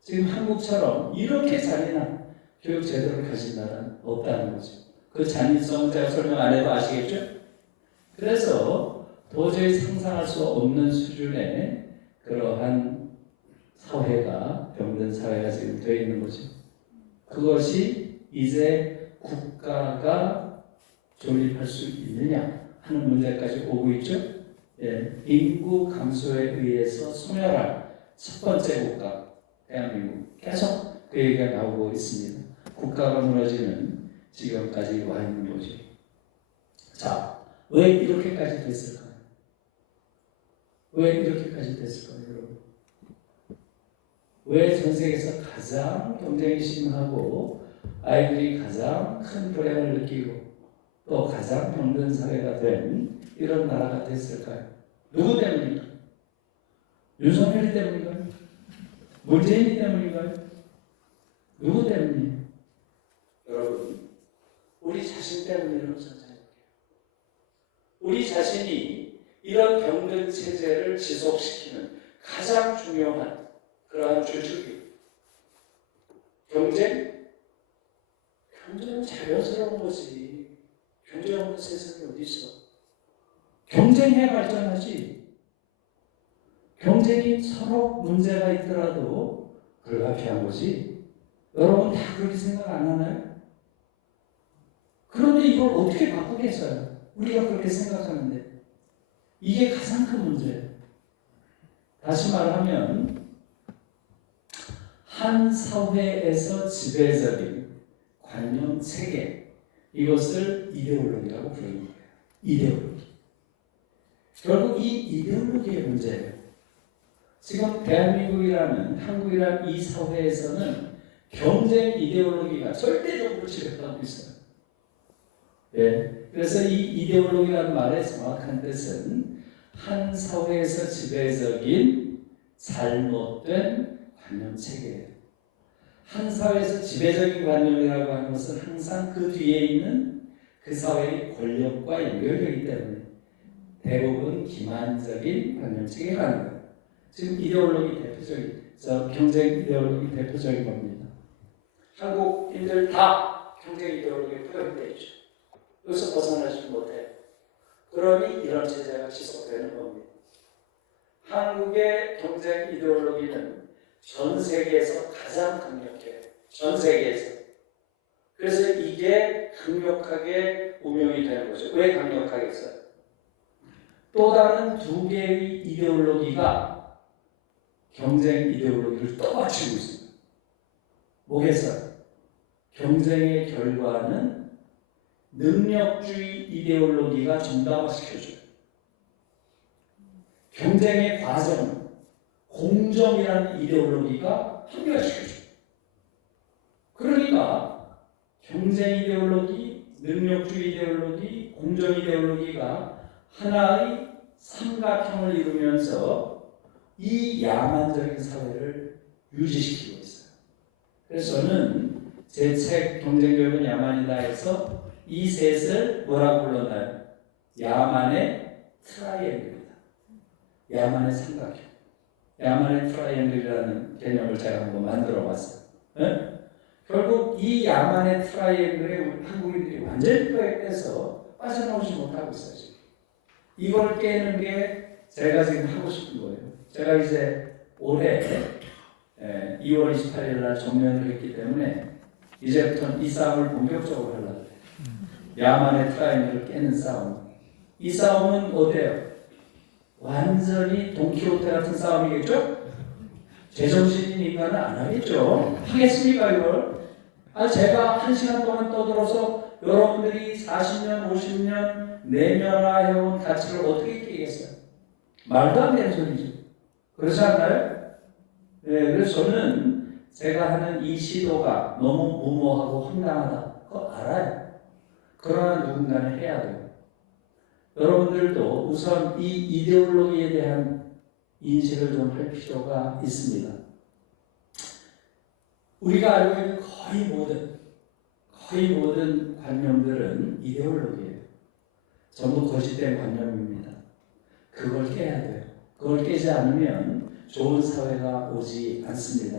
지금 한국처럼 이렇게 잔인한 교육 제도를 가진 나라는 없다는 거죠. 그 잔인성 제가 설명 안 해도 아시겠죠? 그래서 도저히 상상할 수 없는 수준의 그러한 사회가 병든 사회가 지금 되어 있는 거죠. 그것이 이제 국가가 존립할 수 있느냐 하는 문제까지 오고 있죠. 예, 인구 감소에 의해서 소멸할 첫 번째 국가 대한민국 계속 그 얘기가 나오고 있습니다. 국가가 무너지는 지경까지 와 있는 거죠. 자, 왜 이렇게까지 됐을까요? 왜 이렇게까지 됐을까요, 여러분? 왜 전 세계에서 가장 경쟁이 심하고 아이들이 가장 큰 불행을 느끼고 또 가장 병든 사회가 된 이런 나라가 됐을까요? 누구 때문입니까? 윤석열이 때문인가요? 문재인이 때문인가요? 누구 때문이에요? 여러분, 우리 자신 때문이라고 생각해요. 우리 자신이 이런 병든 체제를 지속시키는 가장 중요한 그러한 주축이 경쟁? 경쟁은 자연스러운 거지. 경쟁 없는 세상이 어디 있어? 경쟁해 발전하지. 경쟁이 서로 문제가 있더라도 불가피한 거지. 여러분 다 그렇게 생각 안 하나요? 그런데 이걸 어떻게 바꾸겠어요? 우리가 그렇게 생각하는데 이게 가장 큰 문제예요. 다시 말하면 한 사회에서 지배적인 관념 체계 이것을 이데올로기라고 부르는 거예요. 이데올로기. 결국 이 이데올로기의 문제예요. 지금 대한민국이라는 한국이라는 이 사회에서는 경쟁 이데올로기가 절대적으로 지배하고 있어요. 예. 그래서 이 이데올로기라는 말의 정확한 뜻은 한 사회에서 지배적인 잘못된 관념 체계예요. 한 사회에서 지배적인 관념이라고 하는 것은 항상 그 뒤에 있는 그 사회의 권력과 연결되기 때문에 대부분 기만적인 관념 체계가 아닌 거예요. 지금 이데올로기 대표적인, 경쟁 이데올로기 대표적인 겁니다. 한국인들 다 경쟁 이데올로기에 포함되어 있죠. 여기서 벗어나지 못해요. 그러니 이런 체제가 지속되는 겁니다. 한국의 경쟁 이데올로기는 전 세계에서 가장 강력해요. 전 세계에서. 그래서 이게 강력하게 운영이 되는 거죠. 왜 강력하겠어요? 또 다른 두 개의 이데올로기가 경쟁 이데올로기를 떠받치고 있습니다. 뭐겠어요? 경쟁의 결과는 능력주의 이데올로기가 정당화시켜줘요. 경쟁의 과정은 공정이라는 이데올로기가 합리화시켜줘요. 그러니까 경쟁 이데올로기, 능력주의 이데올로기, 공정 이데올로기가 하나의 삼각형을 이루면서 이 야만적인 사회를 유지시키고 있어요. 그래서 저는 제 책 경쟁교육은 야만이다 해서 이 셋을 뭐라고 불러나요? 야만의 트라이앵글이다. 야만의 삼각형. 야만의 트라이앵글이라는 개념을 제가 한번 만들어 봤어요. 네? 결국 이 야만의 트라이앵글에 한국인들이 완전히 포획돼서 빠져나오지 못하고 있어요. 지금. 이걸 깨는 게 제가 지금 하고 싶은 거예요. 제가 이제 올해 2월 28일 날 정년을 했기 때문에 이제부터는 이 싸움을 본격적으로 하려고 해요. 야만의 트라이앵글을 깨는 싸움. 이 싸움은 어때요? 완전히 돈키호테 같은 싸움이겠죠? 제정신인 인간은 안 하겠죠? 하겠습니까 이걸? 제가 1시간 동안 떠들어서 여러분들이 40년, 50년 내면화해온 가치를 어떻게 깨겠어요? 말도 안 되는 소리죠. 그렇지 않나요? 네, 그래서 저는 제가 하는 이 시도가 너무 무모하고 황당하다. 그거 알아요. 그러나 누군가는 해야 돼요. 여러분들도 우선 이 이데올로기에 대한 인식을 좀 할 필요가 있습니다. 우리가 알고 있는 거의 모든 관념들은 이데올로기예요. 전부 거짓된 관념입니다. 그걸 깨야 돼요. 그걸 깨지 않으면 좋은 사회가 오지 않습니다.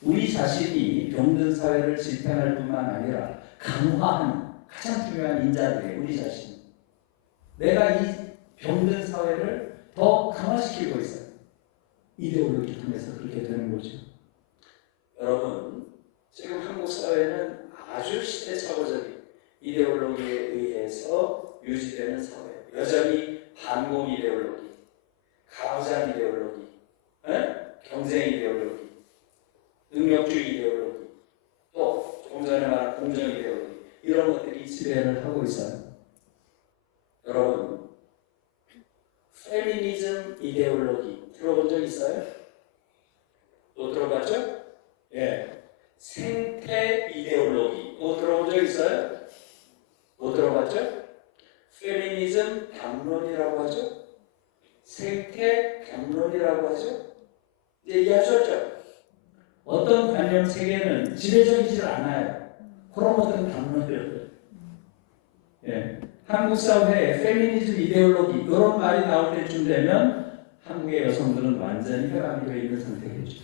우리 자신이 병든 사회를 지탱할 뿐만 아니라 강화하는 가장 중요한 인자들이에요. 우리 자신. 내가 이 병든 사회를 더 강화시키고 있어요. 이데올로기 통해서 그렇게 되는 거죠. 여러분, 지금 한국 사회는 아주 시대착오적인 이데올로기에 의해서 유지되는 사회. 여전히 반공 이데올로기, 가부장 이데올로기, 경쟁 이데올로기, 능력주의 이데올로기, 또 조금 전에 말한 공정 이데올로기, 이런 것들이 지배를 하고 있어요. 여러분, 페미니즘 이데올로기 들어본 적 있어요? 또 들어봤죠? 예. 생태 이데올로기 또 들어본 적 있어요? 못 들어봤죠? 페미니즘 담론이라고 하죠? 생태 담론이라고 하죠? 이제 이해하셨죠? 어떤 관념 세계는 지배적이지 않아요. 그런 어떤 담론이에요. 예. 한국 사회에 페미니즘 이데올로기 이런 말이 나올 때쯤 되면 한국의 여성들은 완전히 혈압이 되어 있는 상태겠죠.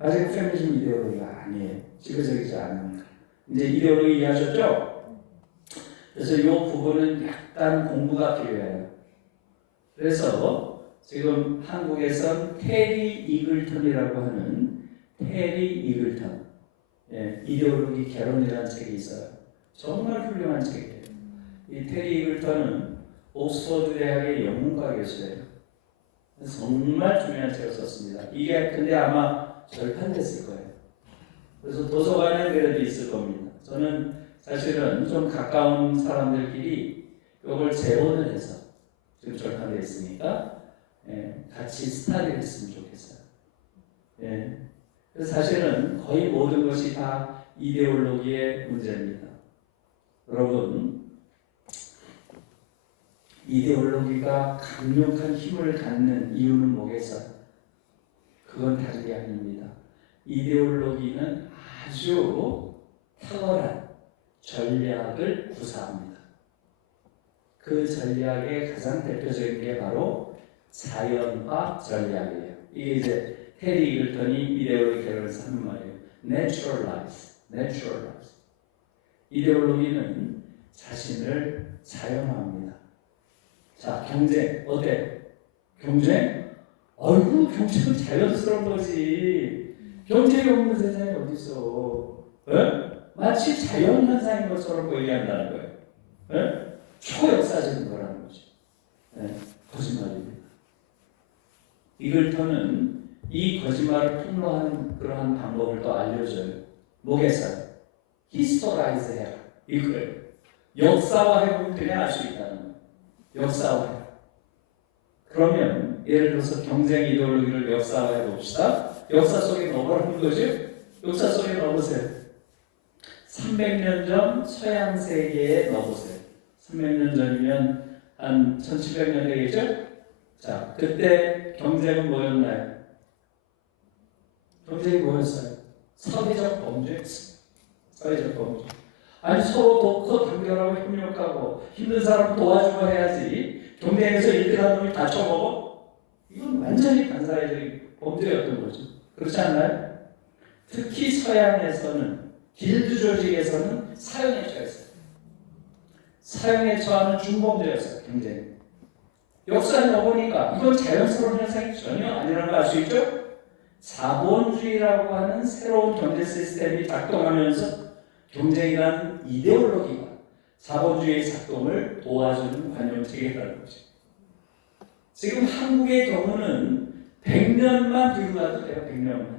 아직 페미니즘 이데올로기가 아니에요. 지배적이지 않으니까. 이제 이데올로기 이해하셨죠? 그래서 이 부분은 약간 공부가 필요해요. 그래서 지금 한국에선 테리 이글턴이라고 하는 테리 이글턴 이데올로기 개론이라는 책이 있어요. 정말 훌륭한 책이에요. 이 테리 이글턴은 옥스퍼드 대학의 영문과 교수예요. 정말 중요한 책을 썼습니다. 이게 근데 아마 절판됐을 거예요. 그래서 도서관에 그래도 있을 겁니다. 저는 사실은 좀 가까운 사람들끼리 이걸 재본을 해서 지금 절판되어 있으니까 같이 스타디를 했으면 좋겠어요. 그래서 사실은 거의 모든 것이 다 이데올로기의 문제입니다. 여러분, 이데올로기가 강력한 힘을 갖는 이유는 뭐겠어요? 그건 다른 게 아닙니다. 이데올로기는 아주 탁월한 전략을 구사합니다. 그 전략의 가장 대표적인 게 바로 자연화 전략이에요. 이게 이제 테리 이글턴이 이데올로기 개론에서 하는 말이에요. Naturalize. 이데올로기는 자신을 자연화합니다. 자, 경쟁 어때? 경쟁? 아이고, 경쟁은 자연스러운 거지. 경쟁이 없는 세상이 어디 있어? 마치 자연현상인 것처럼 얘기한다는 거예요. 초역사적인 거라는 거죠. 거짓말입니다. 이글턴은 이 거짓말을 폭로하는 그러한 방법을 또 알려줘요. 뭐겠어요? 히스토라이즈 해라. 이거예요. 역사화해보면 그냥 알 수 있다는 거예요. 역사화해. 그러면 예를 들어서 경쟁 이데올로기를 역사화해 봅시다. 역사 속에 넣어보라는 거죠. 역사 속에 넣어보세요. 300년 전 서양 세계에 넣어보세요. 300년 전이면 한 1700년 되겠죠? 자, 그때 경쟁은 뭐였나요? 경쟁이 뭐였어요? 사회적 범죄였어요. 사회적 범죄. 아니, 서로 돕고 단결하고 협력하고 힘든 사람 도와주고 해야지 경쟁에서 1등한 놈이 다 쳐먹어? 이건 완전히 반사회적인 범죄였던 거죠. 그렇지 않나요? 특히 서양에서는 길드 조직에서는 사형에 처했어요. 사형에 처하는 중범죄였어요. 경쟁. 역사에 넣어보니까 이건 자연스러운 현상이 전혀 아니라는 걸 알 수 있죠? 자본주의라고 하는 새로운 경제 시스템이 작동하면서 경쟁이라는 이데올로기가 자본주의 작동을 도와주는 관용체계라는 거죠. 지금 한국의 경우는 100년만 뒤로 가도 돼요. 100년만.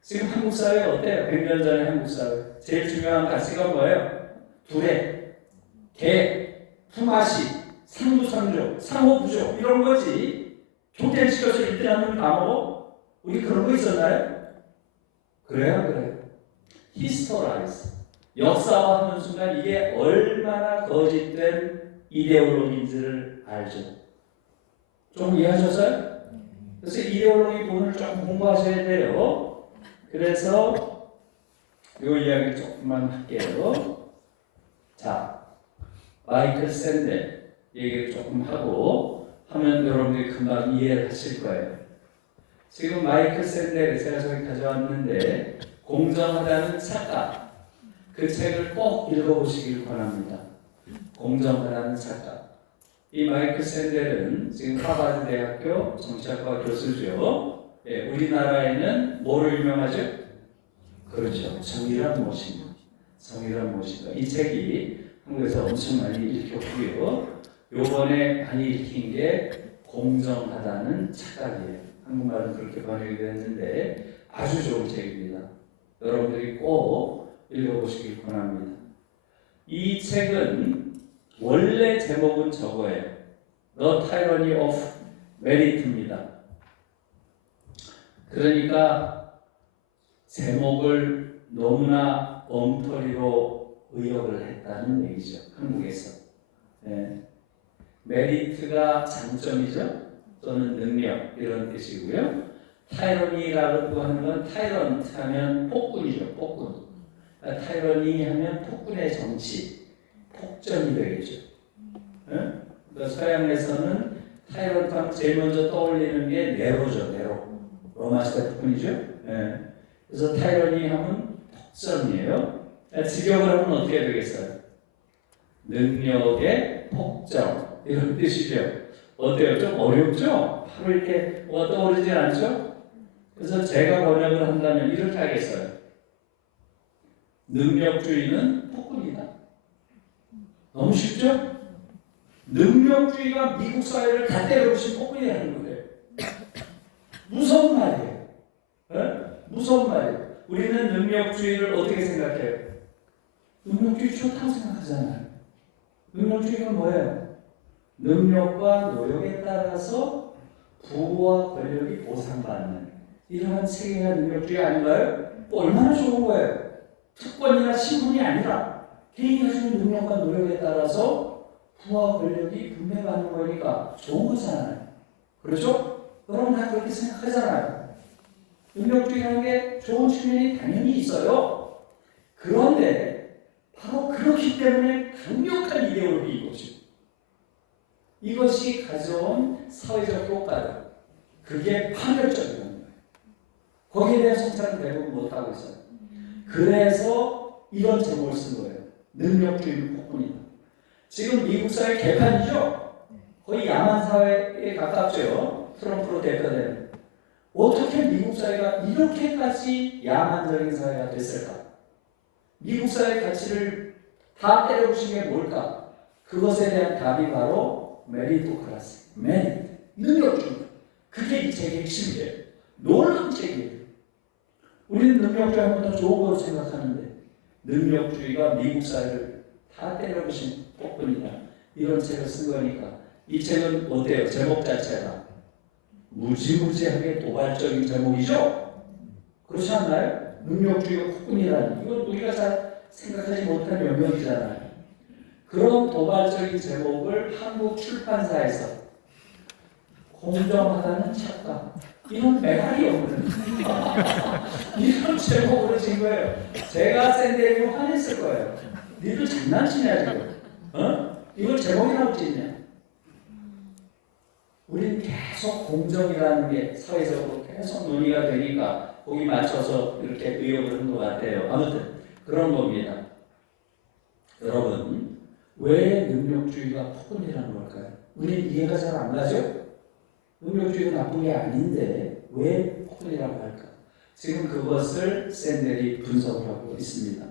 지금 한국 사회 어때요? 100년 전에 한국 사회. 제일 중요한 가치가 뭐예요? 두레, 개, 품앗이, 상부상조, 상호부조 이런 거지. 교대시켜서 1등 하면 다 먹어? 우리 그런 거 있었나요? 그래요. 히스토라이즈. 역사화하는 순간 이게 얼마나 거짓된 이데올로기인지를 알죠. 좀 이해하셨어요? 그래서 이데올로기 부분을 조금 공부하셔야 돼요. 그래서 이 이야기 조금만 할게요. 자, 마이클 샌델 얘기를 조금 하고 하면 여러분들이 금방 이해를 하실 거예요. 지금 마이클 샌델 제가 저기 가져왔는데 공정하다는 착각, 그 책을 꼭 읽어보시길 바랍니다. 공정하다는 착각. 이 마이클 샌델은 지금 하버드 대학교 정치학과 교수죠. 예, 우리나라에는 뭐로 유명하죠? 그렇죠. 정의란 무엇인가. 정의란 무엇인가. 이 책이 한국에서 엄청 많이 읽혔고요. 요번에 많이 읽힌 게 공정하다는 착각이에요. 한국말은 그렇게 번역이 됐는데 아주 좋은 책입니다. 여러분들이 꼭 읽어보시길 권합니다. 이 책은 원래 제목은 저거예요. The Tyranny of Merit입니다. 그러니까 제목을 너무나 엉터리로 의역을 했다는 얘기죠. 한국에서. 네. 메리트가 장점이죠. 또는 능력 이런 뜻이고요. 타이러니라고 하는 건 타이런트 하면 폭군이죠. 폭군. 타이러니 하면 폭군의 정치. 폭정이 되겠죠. 그러니까 서양에서는 타이런트 하면 제일 먼저 떠올리는 게 네로죠. 네로. 로마 시대 폭군이죠. 그래서 타이러니 하면 폭정이에요. 직역을 하면 어떻게 되겠어요? 능력의 폭정 이런 뜻이죠. 어때요? 좀 어렵죠? 바로 이렇게 뭐가 떠오르지 않죠? 그래서 제가 번역을 한다면 이렇게 하겠어요. 능력주의는 폭군이다. 너무 쉽죠? 능력주의가 미국 사회를 다 때려부신 폭군이라는 거예요. 무서운 말이에요. 네? 무서운 말이에요. 우리는 능력주의를 어떻게 생각해요? 능력주의 좋다고 생각하잖아요. 능력주의가 뭐예요? 능력과 노력에 따라서 부와 권력이 보상받는 이러한 세계가 능력주의 아닌가요? 얼마나 좋은 거예요? 특권이나 신분이 아니라 개인이 가지는 능력과 노력에 따라서 부와 권력이 분배받는 거니까 좋은 거잖아요. 그렇죠? 여러분 다 그렇게 생각하잖아요. 능력주의라는 게 좋은 측면이 당연히 있어요. 그런데 바로 그렇기 때문에 강력한 이데올로기인 거죠. 이것이 가져온 사회적 효과들, 그게 파멸적이라는 거예요. 거기에 대한 성찰은 대부분 못하고 있어요. 그래서 이런 제목을 쓴 거예요. 능력주의 폭군이다. 지금 미국 사회 개판이죠? 거의 야만 사회에 가깝죠. 트럼프로 대표되는. 어떻게 미국 사회가 이렇게까지 야만적인 사회가 됐을까? 미국 사회 가치를 다 때려부신 게 뭘까? 그것에 대한 답이 바로 메리토크라시, 메리트, 능력주의. 그게 이 책의 핵심이에요. 놀라운 책이에요. 우리는 능력주의 하면 더 좋은 걸 생각하는데 능력주의가 미국 사회를 다 때려부신 폭군이다. 이런 책을 쓴 거니까 이 책은 어때요? 제목 자체가 무지무지하게 도발적인 제목이죠? 그렇지 않나요? 능력주의가 폭군이라니 이건 우리가 잘 생각하지 못한 영역이잖아요. 그런 도발적인 제목을 한국 출판사에서 공정하다는 착각 이런 매갈이 없는 이런 제목으로 진 거예요. 제가 샌델이고 화냈을 거예요. 니들 장난치냐 지금? 이걸 제목이라고 짓냐? 우리는 계속 공정이라는 게 사회적으로 계속 논의가 되니까 거기 맞춰서 이렇게 의혹을 한 것 같아요. 아무튼 그런 겁니다. 여러분 왜 능력주의가 폭군이라는 걸까요? 우리는 이해가 잘 안 가죠? 능력주의가 나쁜 게 아닌데 왜 폭군이라고 할까? 지금 그것을 샌델이 분석을 하고 있습니다.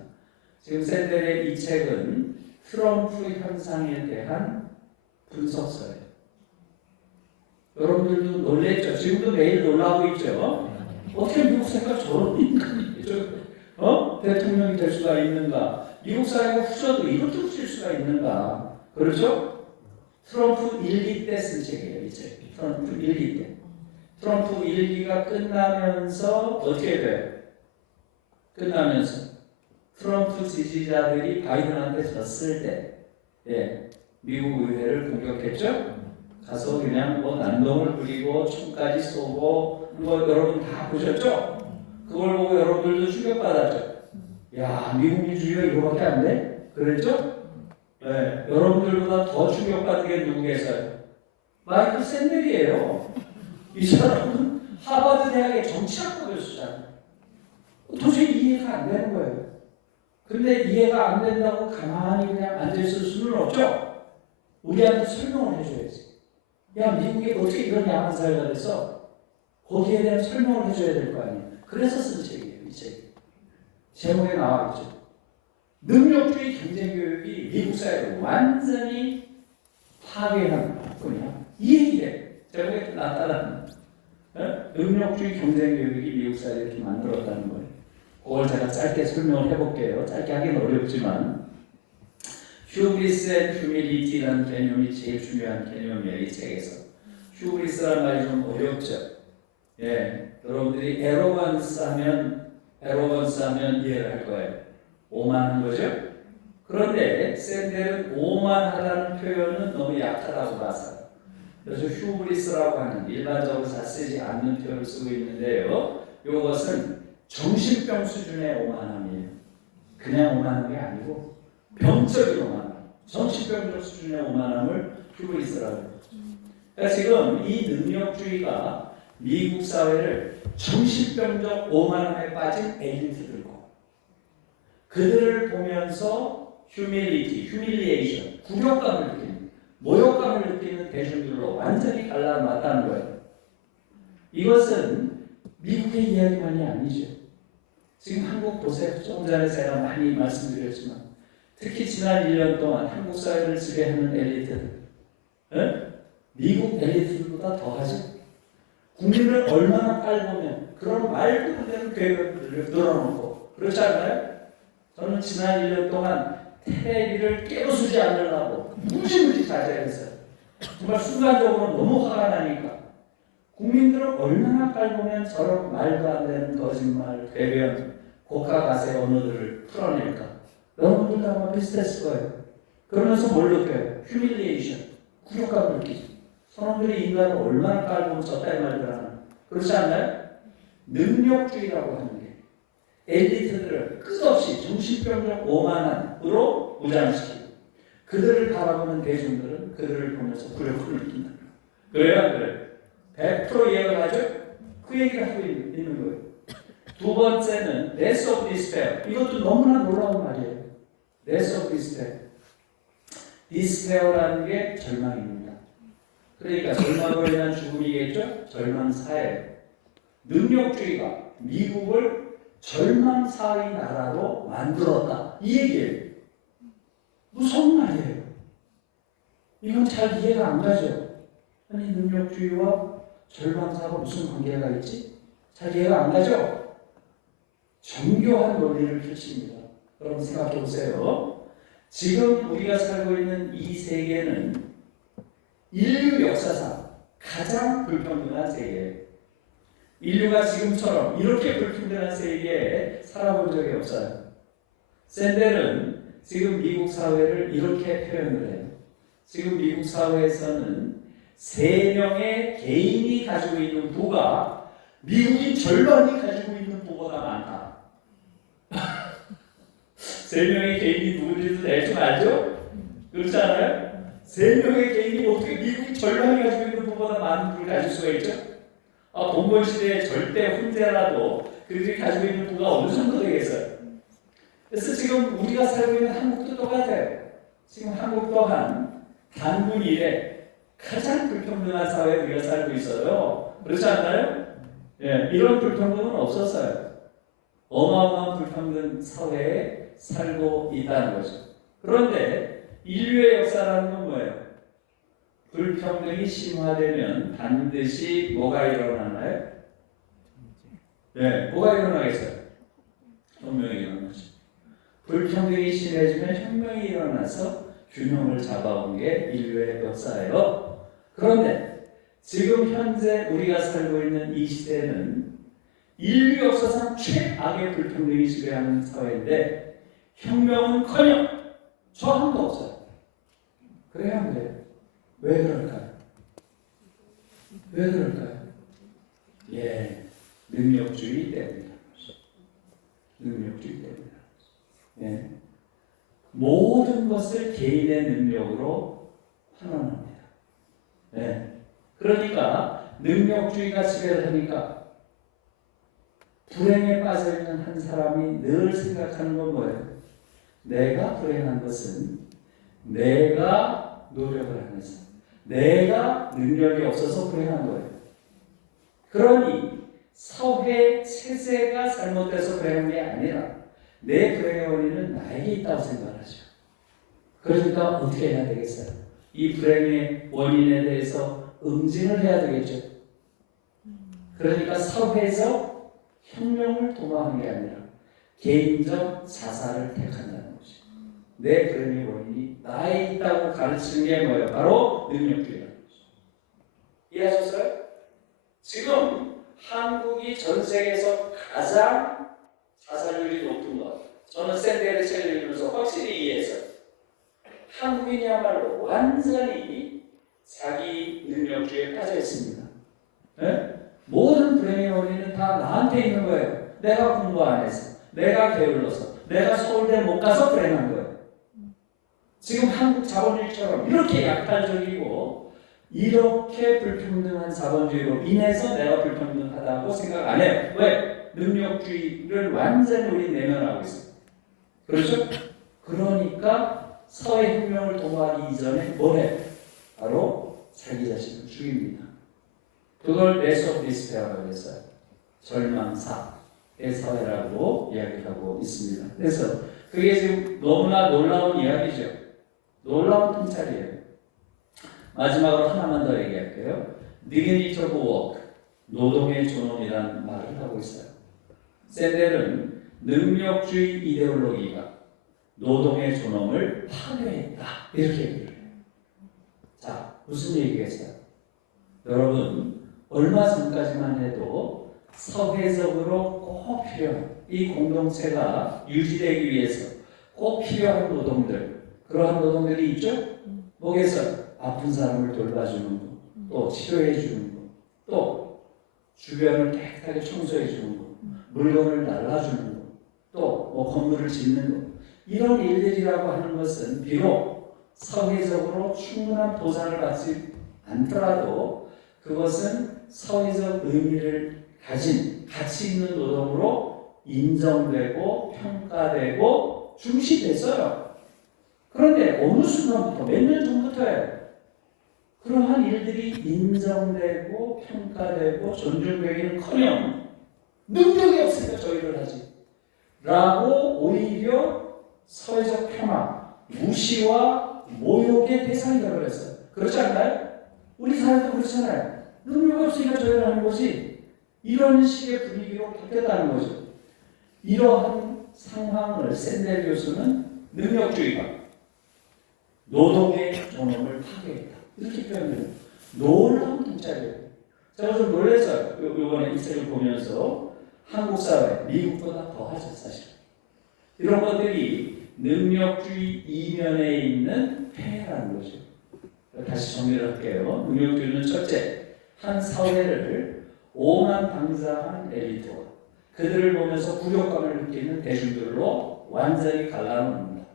지금 샌델의 이 책은 트럼프 현상에 대한 분석서예요. 여러분들도 놀랬죠? 지금도 매일 놀라고 있죠? 어떻게 미국 사회가 저런 인간이 대통령이 될 수가 있는가? 미국 사회가 후져도 이렇게 후질 수가 있는가? 그렇죠? 트럼프 1기 때 쓴 책이에요, 이 책. 트럼프 1기 때. 트럼프 1기가 끝나면서 어떻게 돼요? 끝나면서 트럼프 지지자들이 바이든한테 졌을 때, 미국 의회를 공격했죠? 가서 그냥 난동을 부리고 총까지 쏘고 여러분 다 보셨죠? 그걸 보고 여러분들도 충격받았죠? 야, 미국 민주주의가 이거밖에 안 돼? 그랬죠? 여러분들보다 더 충격받은 게 누구겠어요? 마이클 샌델이에요. 이 사람은 하버드 대학의 정치학과 교수잖아요. 도저히 이해가 안 되는 거예요. 근데 이해가 안 된다고 가만히 그냥 앉아있을 수는 없죠? 우리한테 설명을 해줘야지. 야, 미국이 어떻게 이런 야만 사회가 됐어? 거기에 대한 설명을 해줘야 될 거 아니에요. 그래서 쓴 책이에요, 이 책. 제목에 나와 있죠. 능력주의 경쟁교육이 미국 사회를 완전히 파괴한 분이야. 이 얘기예요. 제목에 나타나는 능력주의 경쟁교육이 미국 사회를 이렇게 만들었다는 거예요. 그걸 제가 짧게 설명을 해볼게요. 짧게 하기는 어렵지만 휴브리스 앤 휴밀리티라는 개념이 제일 중요한 개념이에요. 이 책에서. 휴브리스라는 말이 좀 어렵죠. 여러분들이 에로건스 하면 이해를 할 거예요. 오만한 거죠. 그런데 샌델은 오만하다는 표현은 너무 약하다고 봐서 그래서 휴브리스라고 하는 일반적으로 잘 쓰지 않는 표현을 쓰고 있는데요. 이것은 정신병 수준의 오만함이에요. 그냥 오만한 게 아니고 병적인 오만함, 정신병적 수준의 오만함을 휴브리스라고 해요. 그러니까 지금 이 능력주의가 미국 사회를 정신병적 오만함에 빠진 엘리트들고 그들을 보면서 휴밀리에이션, 굴욕감을 느끼는, 모욕감을 느끼는 대중들로 완전히 갈라놨다는 거예요. 이것은 미국의 이야기만이 아니죠. 지금 한국 보세요. 좀 전에 제가 많이 말씀드렸지만 특히 지난 1년 동안 한국 사회를 지배하는 엘리트들, 미국 엘리트들보다 더하죠. 국민을 얼마나 깔보면 그런 말도 안 되는 계획을 늘어놓고 그렇지 않나요? 저는 지난 1년 동안 텔레비를 깨부수지 않으려고 무지무지 자제했어요. 정말 순간적으로 너무 화가 나니까 국민들을 얼마나 깔보면 저런 말도 안 되는 거짓말, 궤변, 고가가세 언어들을 풀어낼까? 여러분들도 아마 비슷했을 거예요. 그러면서 뭘 느껴요? 휴밀리에이션, 굴욕감을 느끼죠. 저놈들이 인간을 얼마나 깔보면 저따위 말들 하나. 그렇지 않나요? 능력주의라고 하는 게 엘리트들을 끝없이 정신병적 오만함으로 무장시키고 그들을 바라보는 대중들은 그들을 보면서 굴욕을 느낀다. 그래요? 안 그래요? 100% 이해가 가죠? 그 얘기를 하고 있는 거예요. 두 번째는 less of despair. 이것도 너무나 놀라운 말이에요. less of despair. despair라는 게 절망입니다. 그러니까 절망으로 인한 죽음이겠죠? 절망사회. 능력주의가 미국을 절망사의 나라로 만들었다. 이 얘기예요. 무서운 말이에요. 이건 잘 이해가 안 가죠? 아니 능력주의와 절망사가 무슨 관계가 있지? 잘 이해가 안 가죠? 정교한 논리를 펼칩니다. 여러분 생각해 보세요. 지금 우리가 살고 있는 이 세계는 인류 역사상 가장 불평등한 세계예요. 인류가 지금처럼 이렇게 불평등한 세계에 살아본 적이 없어요. 샌델은 지금 미국 사회를 이렇게 표현을 해요. 지금 미국 사회에서는 3명의 개인이 가지고 있는 부가 미국인 절반이 가지고 있는 부보다 많다. 3명의 개인이 누구인지도 대충 알죠? 그렇지 않아요? 3명의 개인이 어떻게 미국인 절반이 가지고 있는 부보다 많은 부를 가질 수가 있죠? 봉건시대에 절대 훈제라도 그들이 가지고 있는 부가 어느 정도 되겠어요? 그래서 지금 우리가 살고 있는 한국도 똑같아요. 지금 한국 또한 단군 이래 가장 불평등한 사회에 우리가 살고 있어요. 그렇지 않나요? 이런 불평등은 없었어요. 어마어마한 불평등 사회에 살고 있다는 거죠. 그런데 인류의 역사라는 건 뭐예요? 불평등이 심화되면 반드시 뭐가 일어나나요? 네, 뭐가 일어나겠어요? 혁명이 일어나죠. 불평등이 심해지면 혁명이 일어나서 균형을 잡아온 게 인류의 역사예요. 그런데 지금 현재 우리가 살고 있는 이 시대는 인류 역사상 최악의 불평등이 지배하는 사회인데 혁명은커녕 저항도 없어요. 그래야 안 돼요. 왜 그럴까요? 왜 그럴까요? 예, 능력주의 때문이다. 능력주의 때문이다. 예. 모든 것을 개인의 능력으로 환원합니다. 예. 그러니까 능력주의가 지배를 하니까 불행에 빠져있는 한 사람이 늘 생각하는 건 뭐예요? 내가 불행한 것은 내가 노력을 하면서 내가 능력이 없어서 불행한 거예요. 그러니 사회 체제가 잘못돼서 불행한 게 아니라 내 불행의 원인은 나에게 있다고 생각하죠. 그러니까 어떻게 해야 되겠어요? 이 불행의 원인에 대해서 응징을 해야 되겠죠. 그러니까 사회적 혁명을 도모하는 게 아니라 개인적 자살을 택한다는 거죠. 내 불행의 원인이 나에 있다고 가르치는 게 뭐예요? 바로 능력주의라는 거죠. 이해하셨어요? 지금 한국이 전 세계에서 가장 자살률이 높은 것, 저는 샌델의 책을 읽으면서 확실히 이해했어요. 한국인이야말로 완전히 자기 능력주의에 빠져 있습니다. 네? 모든 불행의 원인은 다 나한테 있는 거예요. 내가 공부 안 해서, 내가 게을러서, 내가 서울대 못 가서 불행한 거예요. 지금 한국 자본주의처럼 이렇게 약탈적이고 이렇게 불평등한 자본주의로 인해서 내가 불평등하다고 생각 안 해요. 왜? 능력주의를 완전히 우리 내면하고 있어요. 그렇죠? 그러니까 사회혁명을 도모하기 이전에 뭘 해요? 바로 자기 자신을 죽입니다. 그걸 레스 오브 디스페어라고 했어요. 절망사의 사회라고 이야기하고 있습니다. 그래서 그게 지금 너무나 놀라운 이야기죠. 놀라운 통찰이에요. 마지막으로 하나만 더 얘기할게요. Dignity of work, 노동의 존엄이라는 말을 하고 있어요. 샌델은 능력주의 이데올로기가 노동의 존엄을 파괴했다 이렇게 얘기를 해요. 자, 무슨 얘기겠어요? 여러분, 얼마 전까지만 해도 사회적으로 꼭 필요한 이 공동체가 유지되기 위해서 꼭 필요한 노동들, 그러한 노동들이 있죠? 뭐겠어요? 아픈 사람을 돌봐주는 것, 또 치료해주는 것, 또 주변을 깨끗하게 청소해주는 것, 물건을 날라주는 것, 또 뭐 건물을 짓는 것, 이런 일들이라고 하는 것은 비록 사회적으로 충분한 보상을 받지 않더라도 그것은 사회적 의미를 가진 가치 있는 노동으로 인정되고 평가되고 중시됐어요. 그런데 어느 순간부터 몇 년 전부터예요. 그러한 일들이 인정되고 평가되고 존중되기는커녕 능력이 없으니까 저희를 하지 라고 오히려 사회적 폄하, 무시와 모욕의 대상이 되어버렸어요. 그렇지 않나요? 우리 사회도 그렇잖아요. 능력이 없으니까 저희를 하는 거지. 이런 식의 분위기로 바뀌었다는 거죠. 이러한 상황을 샌델 교수는 능력주의가 노동의 존엄을 파괴했다. 이렇게 표현해요. 놀라운 통찰이에요. 제가 좀 놀랐어요. 이번에 이 책을 보면서 한국 사회, 미국보다 더 하죠, 사실. 이런 것들이 능력주의 이면에 있는 폐해라는 거죠. 다시 정리를 할게요. 능력주의는 첫째, 한 사회를 오만방자한 엘리트와 그들을 보면서 굴욕감을 느끼는 대중들로 완전히 갈라놓는다.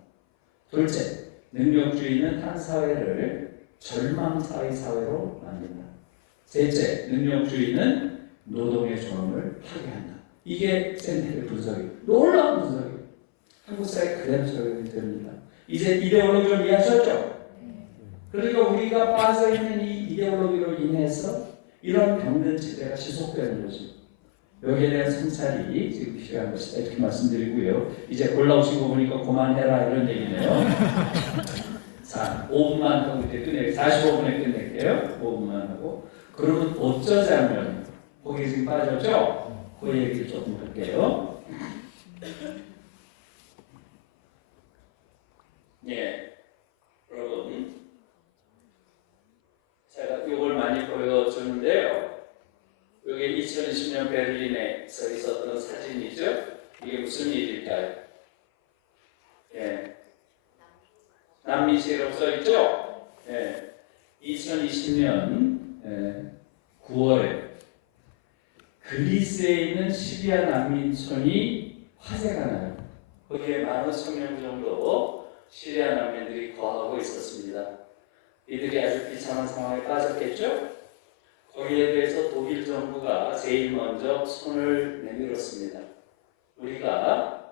둘째, 능력주의는 한 사회를 절망사의 사회로 만든다. 셋째, 능력주의는 노동의 존엄을 파괴한다. 이게 샌델의 분석이에요. 놀라운 분석이에요. 한국 사회 그대로 적용이 됩니다. 이제 이데올로기를 이해하셨죠? 그러니까 우리가 빠져있는 이 이데올로기로 인해서 이런 병든 지대가 지속되는 거죠. 여기에 대한 성찰이 지금 필요한 것이다 이렇게 말씀드리고요. 이제 골라오신 거 보니까 그만해라 이런 얘기네요. 자, 5분만 하고 이제 45분에 끝낼게요. 5분만 하고. 그러면 어쩌자면, 거기 지금 빠졌죠? 그 얘기를 조금 할게요. 예, 여러분. 제가 이걸 많이 보여주는데요. 이게 2020년 베를린에서 있었던 사진이죠. 이게 무슨 일일까요? 예. 난민 시위라고 써있죠? 예. 2020년 9월에 그리스에 있는 시리아 난민촌이 화재가 나요. 거기에 15,000명 정도 시리아 난민들이 거하고 있었습니다. 이들이 아주 비참한 상황에 빠졌겠죠? 거기에 대해서 독일 정부가 제일 먼저 손을 내밀었습니다. 우리가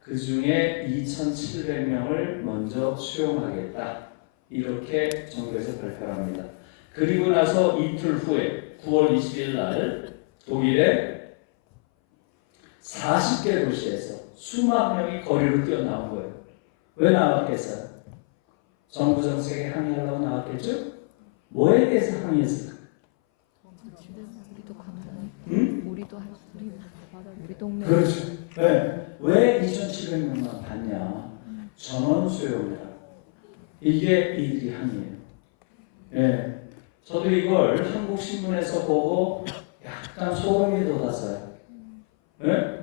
그 중에 2,700명을 먼저 수용하겠다. 이렇게 정부에서 발표합니다. 그리고 나서 이틀 후에 9월 20일 날 독일의 40개 도시에서 수만 명이 거리로 뛰어나온 거예요. 왜 나왔겠어요? 정부 정책에 항의하려고 나왔겠죠? 뭐에 대해서 항의했을까? 우리 동네. 그렇죠. 네. 왜 2,700명만 받냐? 전원 수용이라. 이게 이들이 항의예요. 네. 저도 이걸 한국 신문에서 보고 약간 소름이 돋았어요. 네?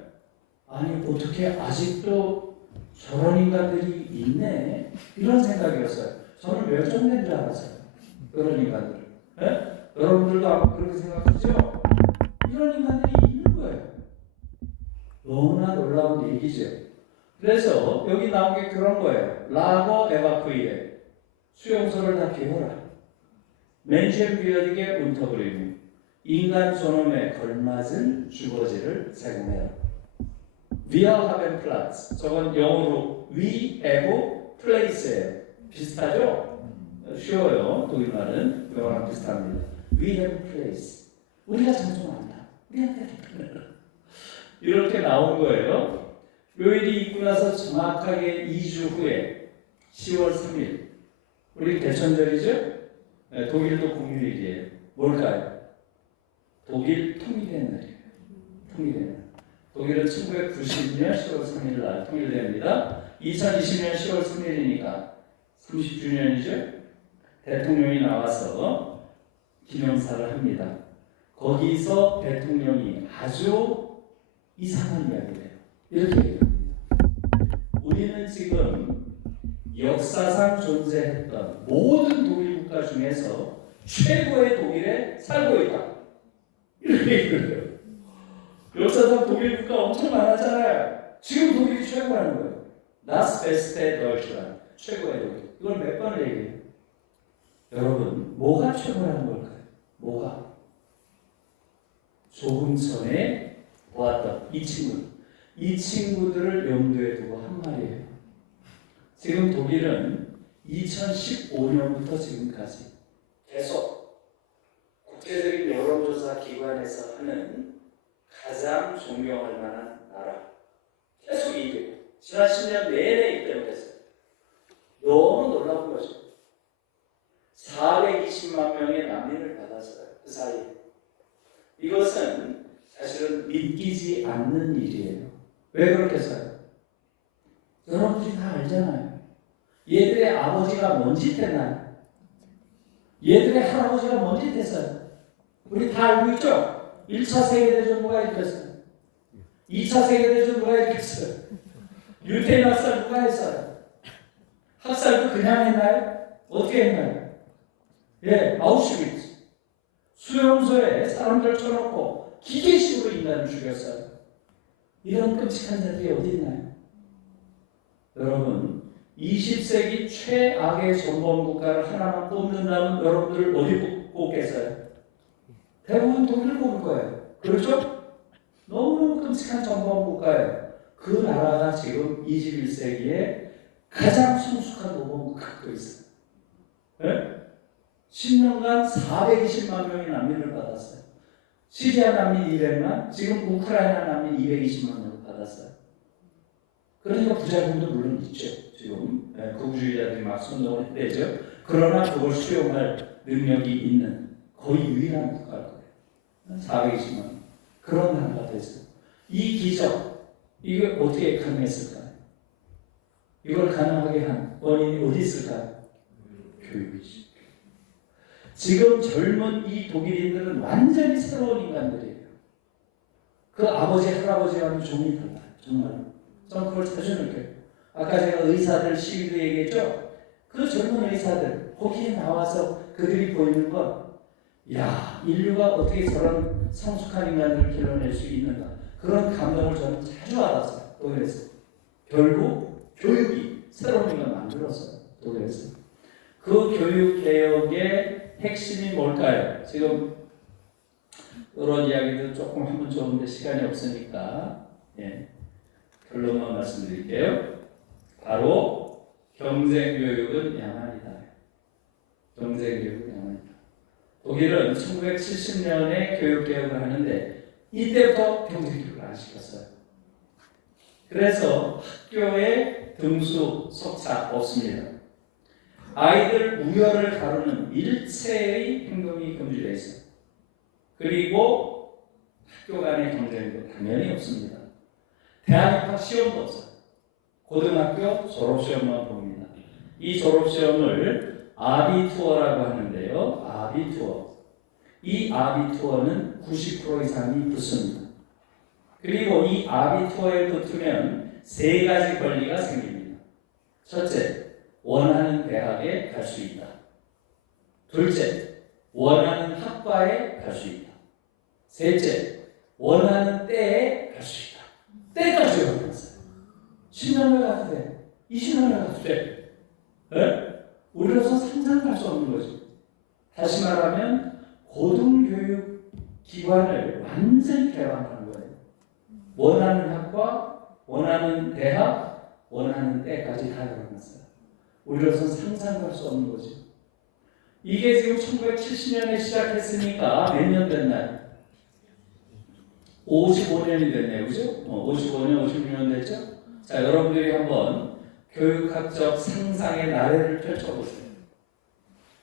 아니 어떻게 아직도 저런 인간들이 있네? 이런 생각이었어요. 저는 멸종된 줄 알았어요. 그런 인간들. 네? 여러분들도 아마 그렇게 생각하죠? 이런 인간들이 있는 거예요. 너무나 놀라운 얘기죠. 그래서 여기 나온 게 그런 거예요. 라고 에바쿠이에 수용소를 다 비워라. 멘션비어딕의 운터브리무 인간 존엄에 걸맞은 주거지를 제공해라. Wir haben Platz. 저건 영어로 we have place예요. 비슷하죠? 쉬워요. 독일말은 영어랑 비슷합니다. We have place. 우리가 장점한다. 우리한테 이렇게 나온 거예요. 요일이 있고 나서 정확하게 2주 후에 10월 3일 우리 대천절이죠? 네, 독일도 공휴일이에요. 뭘까요? 독일 통일의 날이에요. 통일의 날. 독일은 1990년 10월 3일 날 통일됩니다. 2020년 10월 3일이니까 30주년이죠? 대통령이 나와서 기념사를 합니다. 거기서 대통령이 아주 이상한 이야기를 해요. 이렇게 얘기합니다. 우리는 지금 역사상 존재했던 모든 독일 국가 중에서 최고의 독일에 살고 있다. 이렇게 얘기를 해요. 역사상 독일 국가 엄청 많았잖아요. 지금 독일이 최고라는 거예요. Das beste Deutschland. 최고의 독일. 이걸 몇 번을 얘기해요. 여러분, 뭐가 최고라는 걸까요? 뭐가? 조금 전에 보았던 이 친구들을 염두에 두고 한 말이에요. 지금 독일은 2015년부터 지금까지 계속 국제적인 여론조사 기관에서 하는 가장 존경할 만한 나라. 계속 이겨요. 지난 10년 내내 입대했어요. 너무 놀라운 거죠. 420만 명의 난민을 받았어요. 그 사이에. 이것은 사실은 믿기지 않는 일이에요. 왜 그렇겠어요? 여러분들이 다 알잖아요. 얘들의 아버지가 뭔 짓 했나요? 얘들의 할아버지가 뭔 짓 했어요? 우리 다 알고 있죠? 1차 세계대전 누가 일으켰어요? 2차 세계대전 누가 일으켰어요? 유태인 학살 누가 했어요? 학살도 그냥 했나요? 어떻게 했나요? 예, 아우슈비츠. 수용소에 사람들 쳐놓고 기계식으로 인간을 죽였어요. 이런 끔찍한 자들이 어디 있나요? 여러분, 20세기 최악의 전범 국가를 하나만 뽑는다면 여러분들 어디 뽑겠어요? 대부분 독일을 뽑을 거예요. 그렇죠? 너무너무 끔찍한 전범 국가예요. 그 나라가 지금 21세기에 가장 성숙한 모범 국가가 있어요. 네? 10년간 420만 명의 난민을 받았어요. 시리아 난민 200만, 지금 우크라이나 난민 220만 명을 받았어요. 그러니까 부작용도 물론 있죠. 지금 극우주의자들이 막 선동을 했대죠. 그러나 그걸 수용할 능력이 있는 거의 유일한 국가일 거예요. 420만 원. 그런 나라가 됐어요. 이 기적, 이게 어떻게 가능했을까요? 이걸 가능하게 한 원인이 어디 있을까요? 교육이지. 지금 젊은 이 독일인들은 완전히 새로운 인간들이에요. 그 아버지, 할아버지와는 종이 달라요. 정말. 저는 그걸 자주 느껴요. 아까 제가 의사들 시위도 얘기했죠? 그 젊은 의사들, 거기에 나와서 그들이 보이는 건, 야, 인류가 어떻게 저런 성숙한 인간들을 길러낼 수 있는가. 그런 감동을 저는 자주 받았어요. 독일에서. 결국 교육이 새로운 인간을 만들었어요. 독일에서. 그 교육개혁의 핵심이 뭘까요? 지금 이런 이야기도 조금 하면 좋은데 시간이 없으니까 결론만 말씀드릴게요. 바로 경쟁교육은 야만이다. 경쟁교육은 야만이다. 독일은 1970년에 교육개혁을 하는데 이때부터 경쟁교육을 안 시켰어요. 그래서 학교에 등수, 석차 없습니다. 아이들 우열을 가르는 일체의 행동이 금지되어 있어요. 그리고 학교 간의 경쟁도 당연히 없습니다. 대학 입학 시험도 없어요. 고등학교 졸업시험만 봅니다. 이 졸업시험을 아비투어라고 하는데요. 아비투어. 이 아비투어는 90% 이상이 붙습니다. 그리고 이 아비투어에 붙으면 세 가지 권리가 생깁니다. 첫째, 원하는 대학에 갈 수 있다. 둘째, 원하는 학과에 갈 수 있다. 셋째, 원하는 때에 갈 수 있다. 때까지 원했어요. 10년을 가도 돼. 20년을 가도 돼. 우리로서 상상할 수 없는 거죠. 다시 말하면 고등교육 기관을 완전히 개방하는 거예요. 원하는 학과, 원하는 대학, 원하는 때까지 다 열어놨어요. 우리로서는 상상할 수 없는 거죠. 이게 지금 1970년에 시작했으니까 몇 년 됐나요? 55년이 됐네요. 그죠? 55년, 56년 됐죠? 자, 여러분들이 한번 교육학적 상상의 나래를 펼쳐보세요.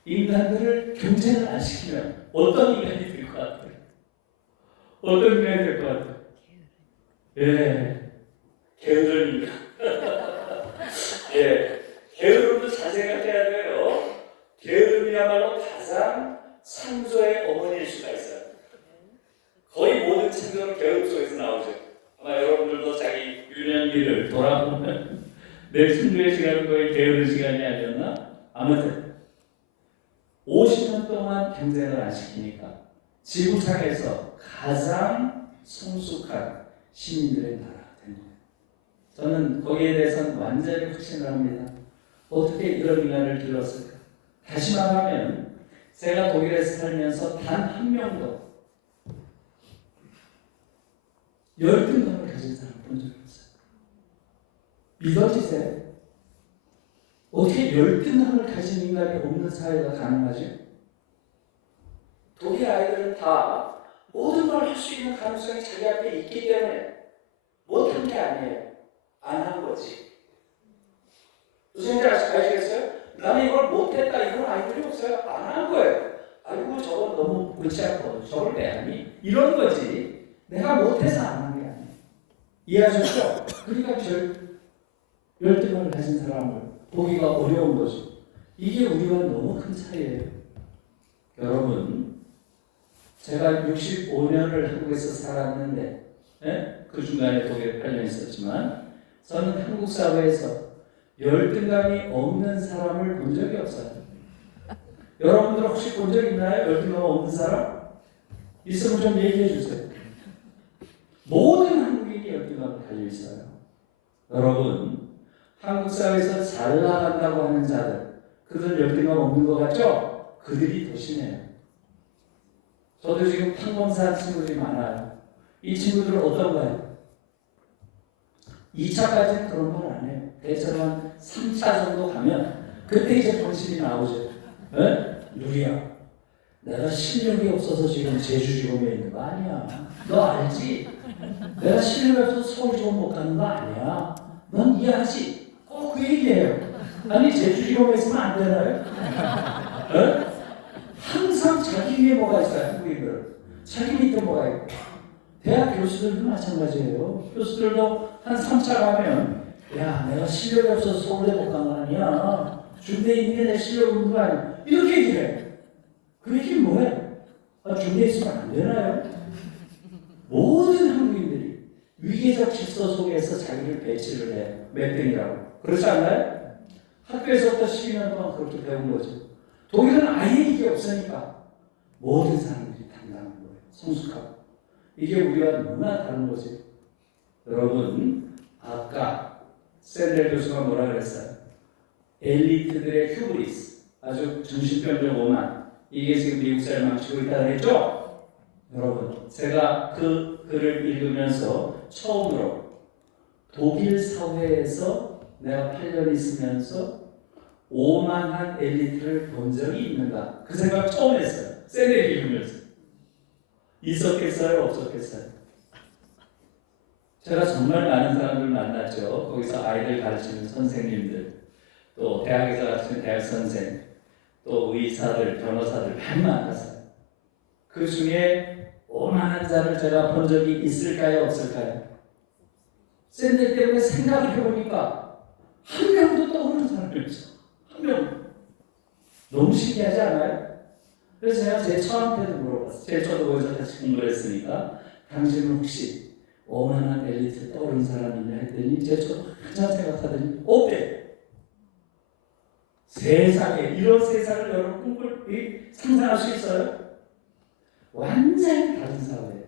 인간들을 경쟁을 안 시키면 어떤 인간이 될 것 같아요? 어떤 인간이 될 것 같아요? 게으른 인간. 게으름도 잘 생각해야 돼요. 게으름이야말로 가장 창조의 어머니일 수가 있어요. 거의 모든 창조는 게으름 속에서 나오죠. 아마 여러분들도 자기 유년기를 돌아보면 내 창조의 시간은 거의 게으른 시간이 아니었나? 아무튼 50년 동안 경쟁을 안 시키니까 지구상에서 가장 성숙한 시민들의 나라가 된 거예요. 저는 거기에 대해서는 완전히 확신을 합니다. 어떻게 이런 인간을 길렀을까? 다시 말하면 제가 독일에서 살면서 단 한 명도 열등감을 가진 사람 본 적이 없어요. 믿어지세요? 어떻게 열등감을 가진 인간이 없는 사회가 가능하죠? 독일 아이들은 다 모든 걸 할 수 있는 가능성이 자기 앞에 있기 때문에 못한 게 아니에요. 안 한 거지. 무슨 말인지 아시겠어요? 나는 이걸 못했다 이런 아이들이 없어요. 안 한 거예요. 아이고 저건 너무 골치 아파. 저걸 왜 하니? 이런 거지. 내가 못해서 안 한 게 아니에요. 이해하셨죠? 그러니까 열등감을 가진 사람을 보기가 어려운 거죠. 이게 우리와 너무 큰 차이예요. 여러분, 제가 65년을 한국에서 살았는데 그 중간에 독일에 8년 있었지만 저는 한국 사회에서 열등감이 없는 사람을 본 적이 없어요. 여러분들 혹시 본 적 있나요? 열등감 없는 사람? 있으면 좀 얘기해 주세요. 모든 한국인이 열등감을 가지고 있어요. 여러분, 한국 사회에서 잘 나간다고 하는 자들, 그들 열등감 없는 것 같죠? 그들이 더 심해요. 저도 지금 판검사한 친구들이 많아요. 이 친구들은 어떤가요? 2차까지는 그런 말 안 해요. 대체로 한 3차 정도 가면 그때 이제 본심이 나오죠. 누리야, 내가 실력이 없어서 지금 제주지검에 있는 거 아니야. 너 알지? 내가 실력이 없어서 서울지검 못 가는 거 아니야. 넌 이해하지? 꼭 그 얘기해요. 아니 제주지검에 있으면 안 되나요? 어? 항상 자기 위에 뭐가 있어요. 한국인들은. 자기 밑에 뭐가 있고. 대학 교수들도 마찬가지예요. 교수들도 한 3차 가면 야 내가 실력이 없어서 서울대 못 간 거 아니야. 중대에 있는 게 내 실력 없는 거 아니야. 이렇게 얘기해. 그 얘기는 뭐예요? 아, 중대에 있으면 안 되나요? 모든 한국인들이 위계적 질서 속에서 자기를 배치를 해요. 몇 등이라고. 그렇지 않나요? 학교에서부터 12년 동안 그렇게 배운 거죠. 독일은 아예 이게 없으니까 모든 사람들이 당당한 거예요. 성숙하고. 이게 우리와 너무나 다른 거죠. 여러분, 아까 샌델 교수가 뭐라 그랬어요? 엘리트들의 휴브리스, 아주 정신병적 오만, 이게 지금 미국 사회를 망치고 있다고 했죠? 여러분, 제가 그 글을 읽으면서 처음으로 독일 사회에서 내가 8년 있으면서 오만한 엘리트를 본 적이 있는가? 그 생각 처음 했어요. 샌델 읽으면서. 있었겠어요? 없었겠어요? 제가 정말 많은 사람들 만났죠. 거기서 아이들 가르치는 선생님들, 또 대학에서 가르치는 대학 선생, 또 의사들, 변호사들 많이 만났어요. 그 중에 오만한 자를 제가 본 적이 있을까요? 없을까요? 샌들 때문에 생각을 해보니까 한 명도 떠오르는 사람이 없어. 한 명. 너무 신기하지 않아요? 그래서 제가 제 처한테도 물어봤어요. 제 저도 거기서 같이 공부를 했으니까 당신은 혹시 오만한 엘리트 떠오르는 사람이 있냐 했더니 제 저도 한참 생각하더니 없대. 세상에 이런 세상을 여러분 상상할 수 있어요? 완전히 다른 사회예요.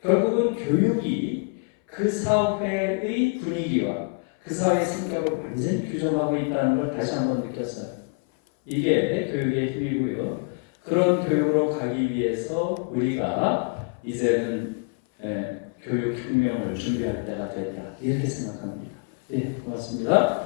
결국은 교육이 그 사회의 분위기와 그 사회의 성격을 완전히 규정하고 있다는 걸 다시 한번 느꼈어요. 이게 교육의 힘이고요. 그런 교육으로 가기 위해서 우리가 이제는 교육 혁명을 준비할 때가 됐다. 이렇게 생각합니다. 예, 고맙습니다.